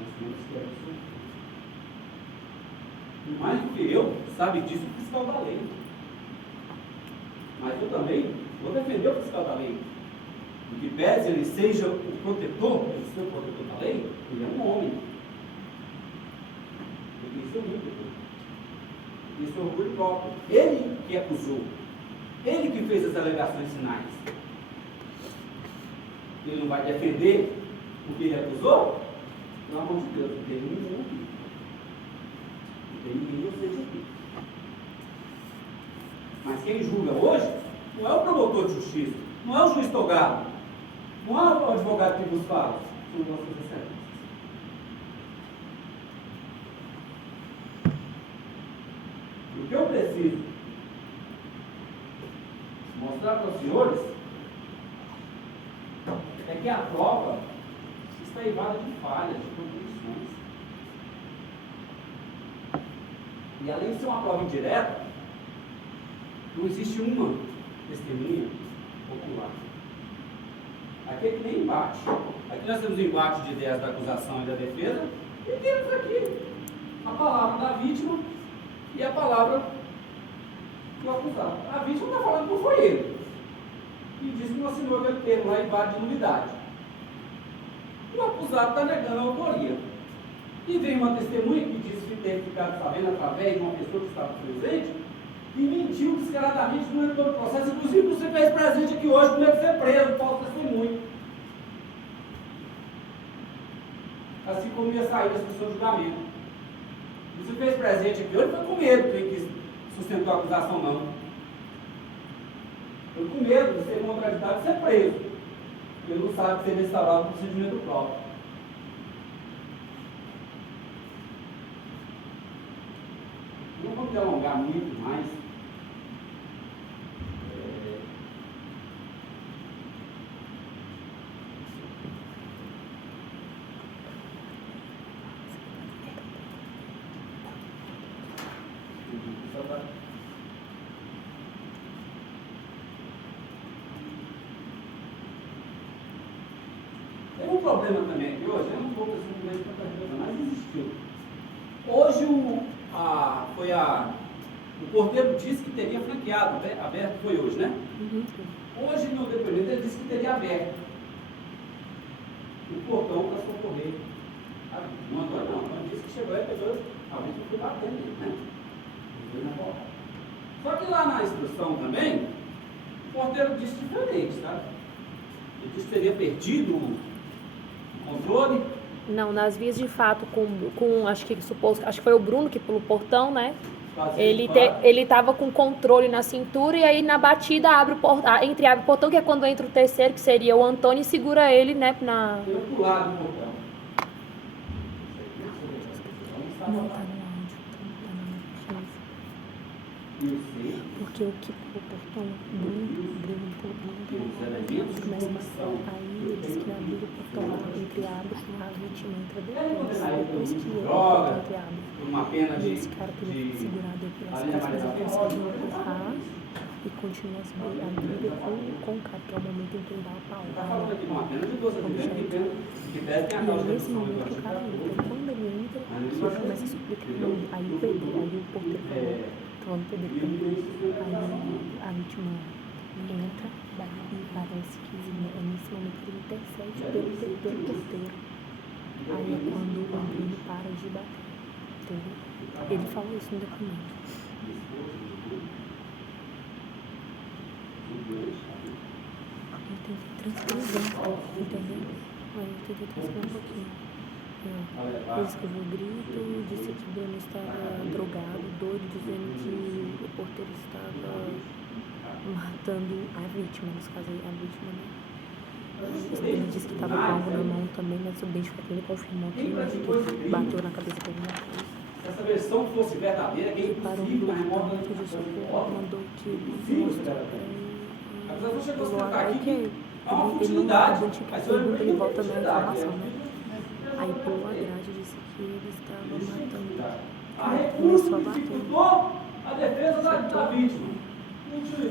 Nós temos que absolver. Mais do que eu, sabe disso o fiscal da lei. Mas eu também vou defender o fiscal da lei. em que pese ele seja o protetor, ele seja o protetor da lei, ele é um homem. Ele tem seu ímpeto, ele tem seu orgulho próprio. Ele que acusou, ele que fez as alegações finais. Ele não vai defender o que ele acusou? Pelo amor de Deus, não tem ninguém aqui. Não tem ninguém de vocês aqui. Mas quem julga hoje não é o promotor de justiça, não é o juiz togado, não é o advogado que vos fala, são os nossos excelentes. O que eu preciso mostrar para os senhores é que a prova está eivada de falhas, de contribuições. E além de ser uma prova indireta, não existe uma testemunha popular. Aqui é que nem embate. Aqui nós temos o embate de ideias da acusação e da defesa, e temos aqui a palavra da vítima e a palavra do acusado. A vítima está falando que não foi ele. E diz que não assinou aquele termo lá, embate de nulidade. O acusado está negando a autoria. E vem uma testemunha que diz que ter ficado sabendo através de uma pessoa que estava presente e mentiu descaradamente no meio do processo. Inclusive você fez presente aqui hoje com medo de ser preso, falso testemunho. Assim como ia sair da seu julgamento. Você fez presente aqui hoje, foi com medo quem quis sustentou a acusação, não. Foi com medo de ser contraditado e ser preso. Ele não sabe que seria instaurado o procedimento próprio. Não vamos delongar muito mais. Tem um problema também aqui hoje, eu não vou simplesmente para a mas existiu. Hoje o porteiro disse que teria franqueado, aberto foi hoje, né? Hoje no depoimento ele disse que teria aberto o portão para socorrer. Não andou não, ele disse que chegou e pegou, talvez não foi batendo, né? Foi na porta. Só que lá na instrução também, o porteiro disse diferente, tá? Ele disse que teria perdido o controle. Não, nas vias de fato, acho que foi o Bruno que pulou o portão, né? Ele estava com controle na cintura e aí na batida abre o portão, que é quando entra o terceiro, que seria o Antônio, e segura ele, né? Ele pulado no portão. Não, tá no áudio. Porque o que pulou o portão, Bruno começa a passar. Aí ele diz que abriu o portão lá, entreabre, a vítima entra depois que o portão entreabre. E esse cara teve que segurar ele pelas costas, ele conseguiu empurrar e continua a briga com o cara, que é o momento em que ele dá a palavra. E é nesse momento que o cara entra. Quando ele entra, ele começa a suplicar. Aí o porteiro falou, aí a vítima entra e parece que é nesse momento que ele intercede pelo porteiro. Aí é quando o Bruno para de bater. Entendeu? Ele falou isso no documento. Eu tentei transcrever, entendeu? Aí eu tentei transcrever um pouquinho. Ele escreveu o grito, disse que Bruno estava drogado, doido, dizendo que o porteiro estava matando a vítima, nesse caso a vítima, né? Ele disse que estava com algo na mão também, mas o bench ele confirmou que bateu na cabeça com alguma coisa. Se essa versão fosse verdadeira, que é impossível, na remota de mandou que mostrou a pessoa chegou a sentar aqui, que é uma ele futilidade. ele volta na informação, né? Aí pulou a grade e disse que ele estava matando. A Começou a recurso bater. dificultou a defesa da vítima.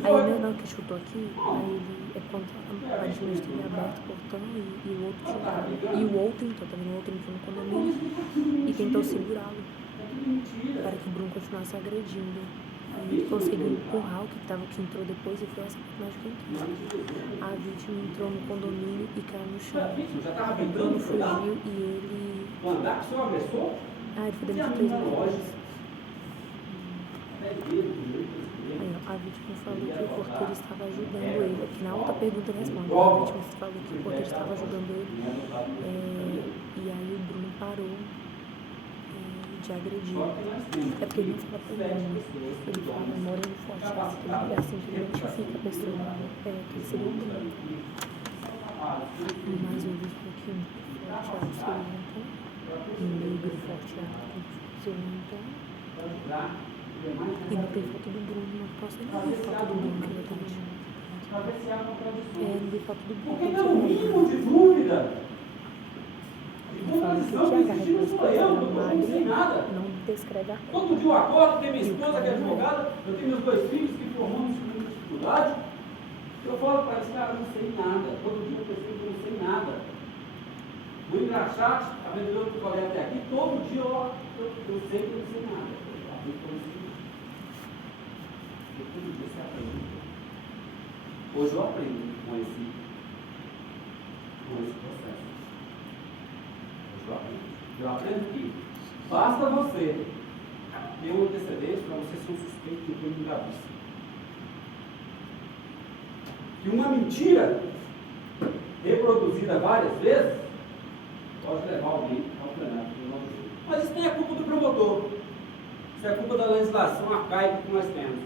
Aí não que chutou aqui, aí ele é quando a gente tinha aberto o portão e o outro chutava. E o outro entrou também, o outro entrou no condomínio e tentou segurá-lo para que o Bruno continuasse agredindo Aí ele conseguiu empurrar o que entrou depois e foi essa personagem que entrou. A vítima entrou no condomínio e caiu no chão. O Bruno fugiu e ele... O andar que o seu agressor? Ah, ele foi demitido 3 meses depois. Aí, ó, a vítima falou que o porteiro estava ajudando ele. Aqui na outra pergunta ele responde. A vítima falou que o porteiro estava ajudando ele. E aí o Bruno parou de agredir. É porque ele não fala por nome. Ele fala Moreno Forte. É assim que ele identifica a pessoa. Que ele seria um Bruno. Mas eu vi aqui Thiago Silva, negro forteado, Silva. E não tem foto do Bruno, não posso nem ver foto do Bruno que ele tá deixando. Não vi foto do Bruno. Porque não o mínimo de dúvida. Ele fala que o Thiago arregou as coisas na Mari, não descreve a cor. Todo dia eu acordo, tenho minha esposa que é advogada, eu tenho meus 2 filhos que formamos com muita dificuldade. Eu falo para eles, cara, eu não sei nada. Todo dia eu percebo que eu não sei nada. O engraxate, a vendedora que eu falei até aqui, todo dia eu sei que eu não sei nada. Todo dia você aprende. Hoje eu aprendo com esse processo. Hoje eu aprendo que basta você ter um antecedente para você ser um suspeito de um crime gravíssimo. Que uma mentira reproduzida várias vezes pode levar alguém ao plenário. Mas isso nem é culpa do promotor. Isso é culpa da legislação arcaica que nós temos.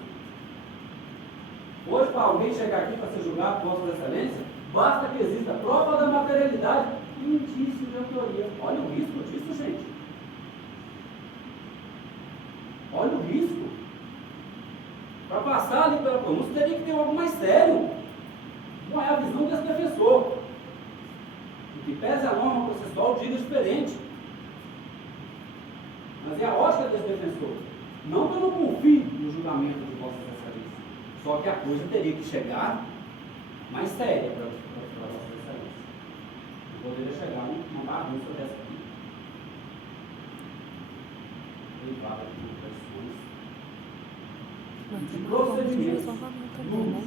Hoje, para alguém chegar aqui para ser julgado por Vossa Excelência, basta que exista prova da materialidade e indício de autoria. Olha o risco disso, gente. Olha o risco. Para passar ali pela pronúncia, teria que ter algo mais sério. Não é a visão desse defensor. O que pese a norma processual diga diferente. Mas é a ótica desse defensor. Não que eu não confie no julgamento de Vossa Excelência. Só que a coisa teria que chegar mais séria para Vossa Excelência. Não poderia chegar uma bagunça dessa aqui. Derivada de procedimentos. Também, né?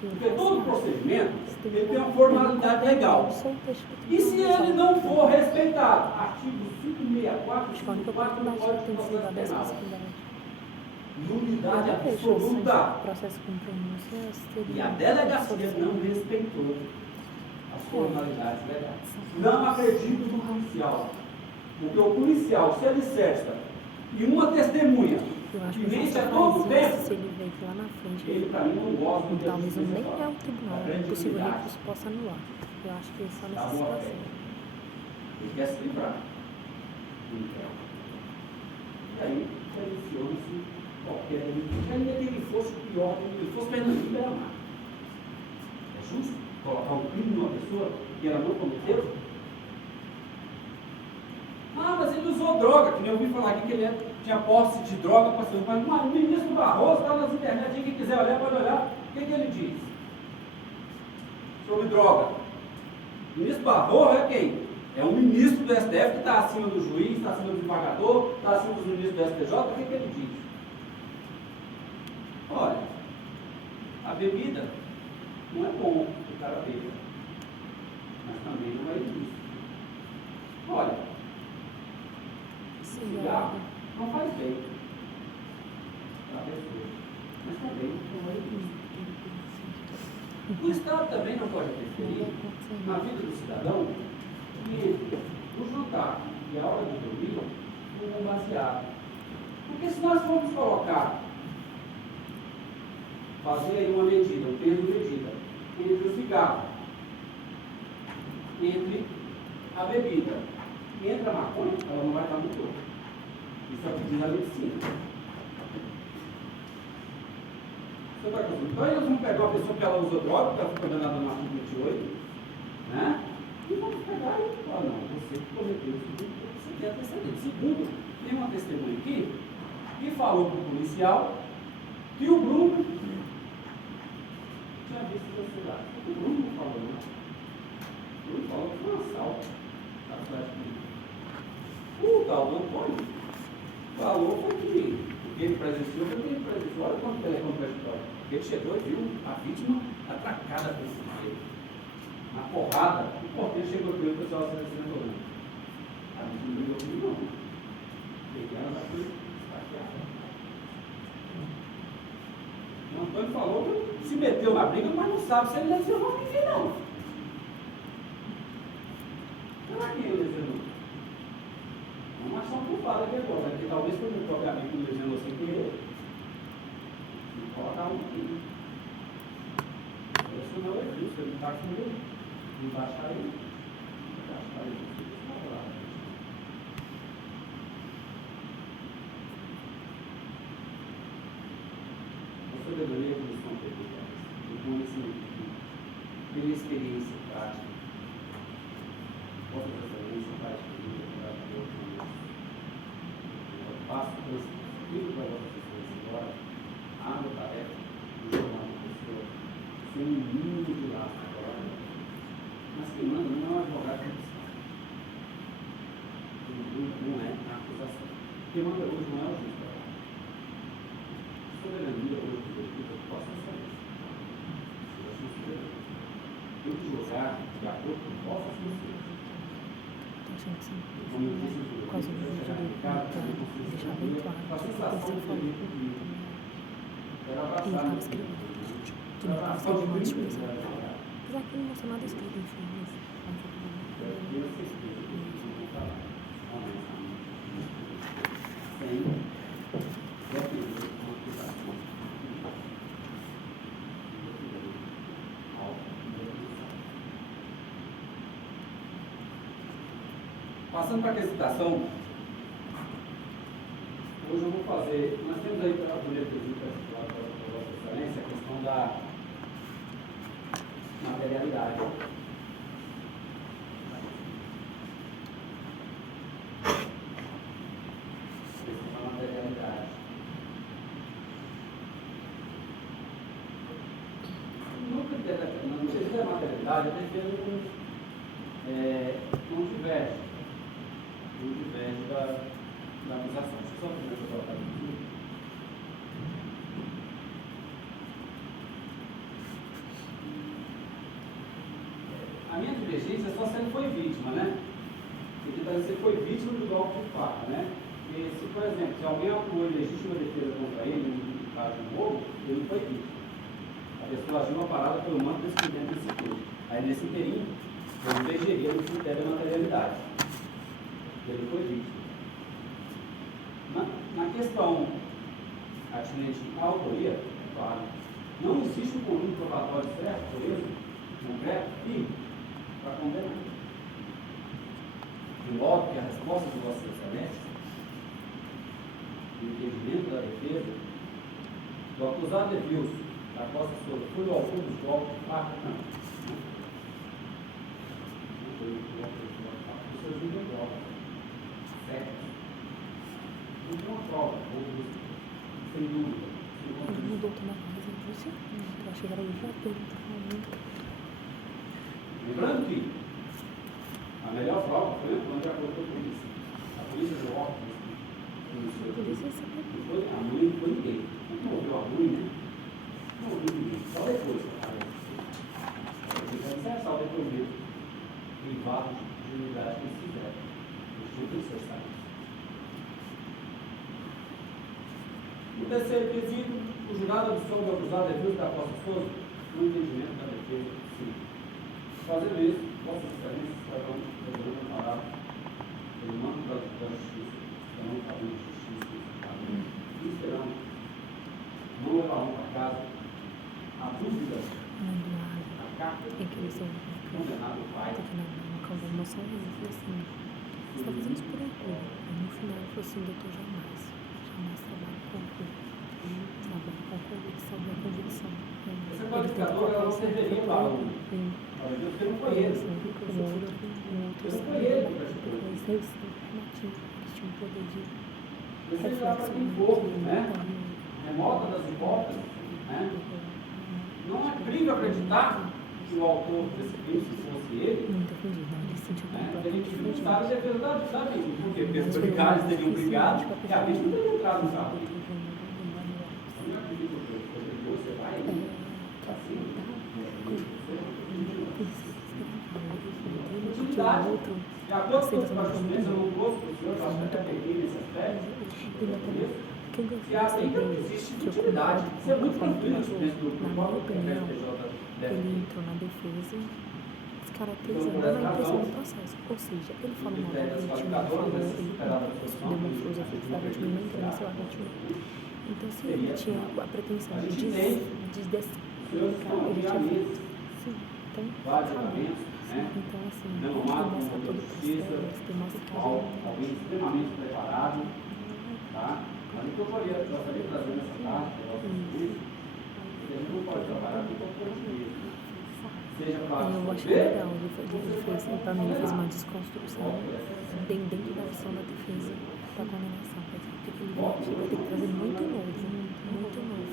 Porque todo procedimento ele tem uma formalidade legal. E se ele não for respeitado? Artigo 564 do Código de Processo Penal. Nulidade absoluta. Processo com pronúncia E a delegacia não respeitou as formalidades legais. Não acredito no policial. Porque o policial, se ele cerca e uma testemunha que mente a todo tempo, se ele vem lá na frente, ele para mim não gosta do talvez nem é o tribunal, é possível recurso possa anular. Eu acho que é só nessa situação. Ele quer se livrar. E aí, seleciona-se qualquer delito. Ainda que ele fosse o pior, que ele fosse Fernandinho Beiramar. É justo colocar um crime numa pessoa que ela não cometeu? Ah, mas ele usou droga, que nem eu ouvi falar aqui que ele tinha posse de droga para ser. Mas o ministro Barroso está nas internet, quem quiser olhar pode olhar. O que ele diz sobre droga? O ministro Barroso é quem? É um ministro do STF que está acima do juiz, está acima do desembargador, está acima dos ministros do STJ. O que ele diz? Olha, a bebida não é bom que o cara beba, mas também não é ilícito. Olha, cigarro não faz bem para a pessoa, mas também não é ilícito. O Estado também não pode interferir na vida do cidadão que entre o jantar e a hora de dormir um baseado. Porque se nós formos colocar, fazer aí uma medida, um peso de medida, entre o cigarro, entre a bebida, entre a maconha, ela não vai estar muito boa. Isso é o que diz a medicina. Então eles vão pegar uma pessoa que ela usou droga, que ela foi condenada no artigo 28, né? E vamos pegar e falar, não, você cometeu isso, você tem antecedente. Segundo, tem uma testemunha aqui que falou para o policial que o Bruno tinha visto essa cidade. O Bruno não falou, não. O Bruno falou que foi um assalto na cidade de Bruno. O tal do Antônio falou que ele presenciou, porque ele presenciou, olha quanto telefone para a história. Ele chegou e viu a vítima atracada por esse sujeito. Na porrada, o porteiro chegou para ele, o pessoal se assinou. A vítima não brigou comigo, não. Peguei ela daqui, esfaqueada. O Antônio falou que se meteu na briga, mas não sabe se ele lesionou ninguém, não. Será que ele lesionou? É uma ação culpada que agora, porque talvez foi o próprio amigo que lesionou sem querer. Não colocar um aqui. Isso não é justo, ele não está com ele. Não baixa ele. Não baixa ele. A sabedoria que eles são perdidas, o conhecimento, pela experiência prática, outra experiência prática de vida, eu passo por esse filho para outras pessoas agora, abro a tarefa, e chamar uma pessoa, sem um mundo de laço agora, mas que manda não é um advogado judicial. Não é a acusação. Quem manda hoje não é o juiz. Soberania hoje do Egito possa ser isso. Tem que jogar de acordo com possa ser isso. Como eu disse, Por causa do vídeo dele, para deixar bem claro o que você falou. Ele estava escrevendo. Que não estava escrevendo uma discussão. Apesar que ele não mostrou nada escrito, enfim, mas passando para a recitação, hoje eu vou fazer, nós temos aí para a primeira pergunta para Vossa Excelência a questão da materialidade. No quesito da materialidade, a defesa não diverge da acusação. Deixa eu só primeiro colocar aqui. A minha divergência é só se ele foi vítima, né? Porque você foi vítima do golpe de fato, né? Porque se, por exemplo, se alguém atuou em legítima defesa contra ele, no caso do roubo, ele não foi vítima. A pessoa agiu uma parada pelo manto desse cliente desse crime. Aí nesse inteirinho, eu elegeria no critério da materialidade. Ele foi vítima. Na questão atinente à autoria, claro, não existe um conjunto probatório certo, por exemplo, concreto, firme, para condenar. De modo que a resposta de Vossa Excelência, o entendimento da defesa, do acusado Edilson, da Costa Souza, foi o autor dos golpes de fato? Não. Não foi o autor dos golpes de fato, o seu Júlio é golpe. Certo? Não tem uma prova, sem dúvida. ele mudou também a coisa. Eu achei que era o relator, Lembrando que a melhor prova foi quando já colocou a polícia. A polícia do óculos, não foi a mãe, não foi ninguém. Não ouviu a mãe, né? Não ouviu ninguém. Só depois. Isso é só depois mesmo. Privado de unidade que eles fizeram. Eles tinham que ser saídos. No terceiro quesito, o jurado absolve o acusado Edilson da Costa Souza no entendimento da defesa, sim. Fazendo isso, Vossa Excelência estarão revelando a palavra pelo manto da justiça, estarão fazendo justiça e esperando. Não levarão para casa a dúvida, a carta em que eles são condenado o pai. uma condenação, ele falou assim, você está fazendo isso por orgulho. E no final ele falou assim, doutor, jamais trabalho com orgulho. Trabalho com convicção, minha convicção. Essa qualificadora ela não serviria para o porque não foi ele. Não foi ele que praticou. Eles tinham um poder de Você já para quem for, né? Remota das hipóteses, né? Não é crime acreditar que o autor desse crime, se fosse ele, não defendido, não, ele se sentiu teria completamente dificultado a defesa da vítima. Por quê? Porque os brigados teriam brigado e a vítima teria entrado no carro. acordo com os aceitação foi muito procedimentos, eu boa. não trouxe para o senhor, eu acho que até peguei nesse aspecto. E também, o que eu E a briga não gostei existe que eu utilidade. concordo Isso é com muito o que tranquilo ele dentro do na minha próprio opinião, STJ deve ele ter. entrou na defesa descaracterizando a impressão do processo. Ou seja, ele falou mal da vítima, ele demonstrou os efeitos da vítima e não engrandeceu a vítima. Então, se ele tinha a pretensão de desqualificar, ele tinha feito. Sim, então, Vários acabou. elementos, né? Então, assim, Não ele há demonstra uma todo o justiça, processo, demonstra que alguém extremamente preparado, tá? Mas o que eu gostaria de trazer nessa parte, é que a gente não pode trabalhar com qualquer juízo. Seja para eu acho que é legal, ele fez, pra mim ele fez uma desconstrução bem dentro da visão da defesa da condenação, porque ele vai ter que trazer muito novo, muito novo.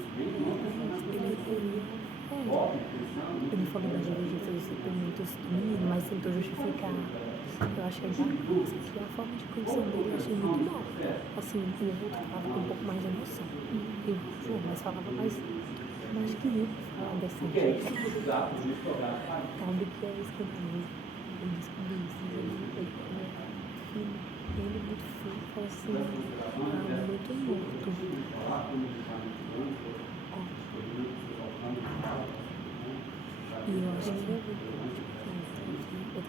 Ele falou da justiça dos depoimentos do menino, mas tentou justificar. Eu achei bacana, que a forma de condição dele eu achei muito mal. Assim, o outro falava com um pouco mais de emoção. E o João, mas falava mais que eu falava desse jeito. Tal do que é escandaloso. Ele descobriu isso, ele muito fino, falou assim, muito morto. E eu acho que eu tô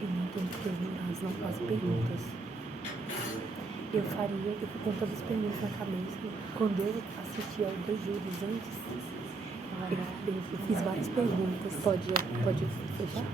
eu não tenho que terminar as perguntas. Eu fico com todas as perguntas na cabeça. Quando eu assisti ao dois júris antes, eu fiz várias perguntas. Pode fechar?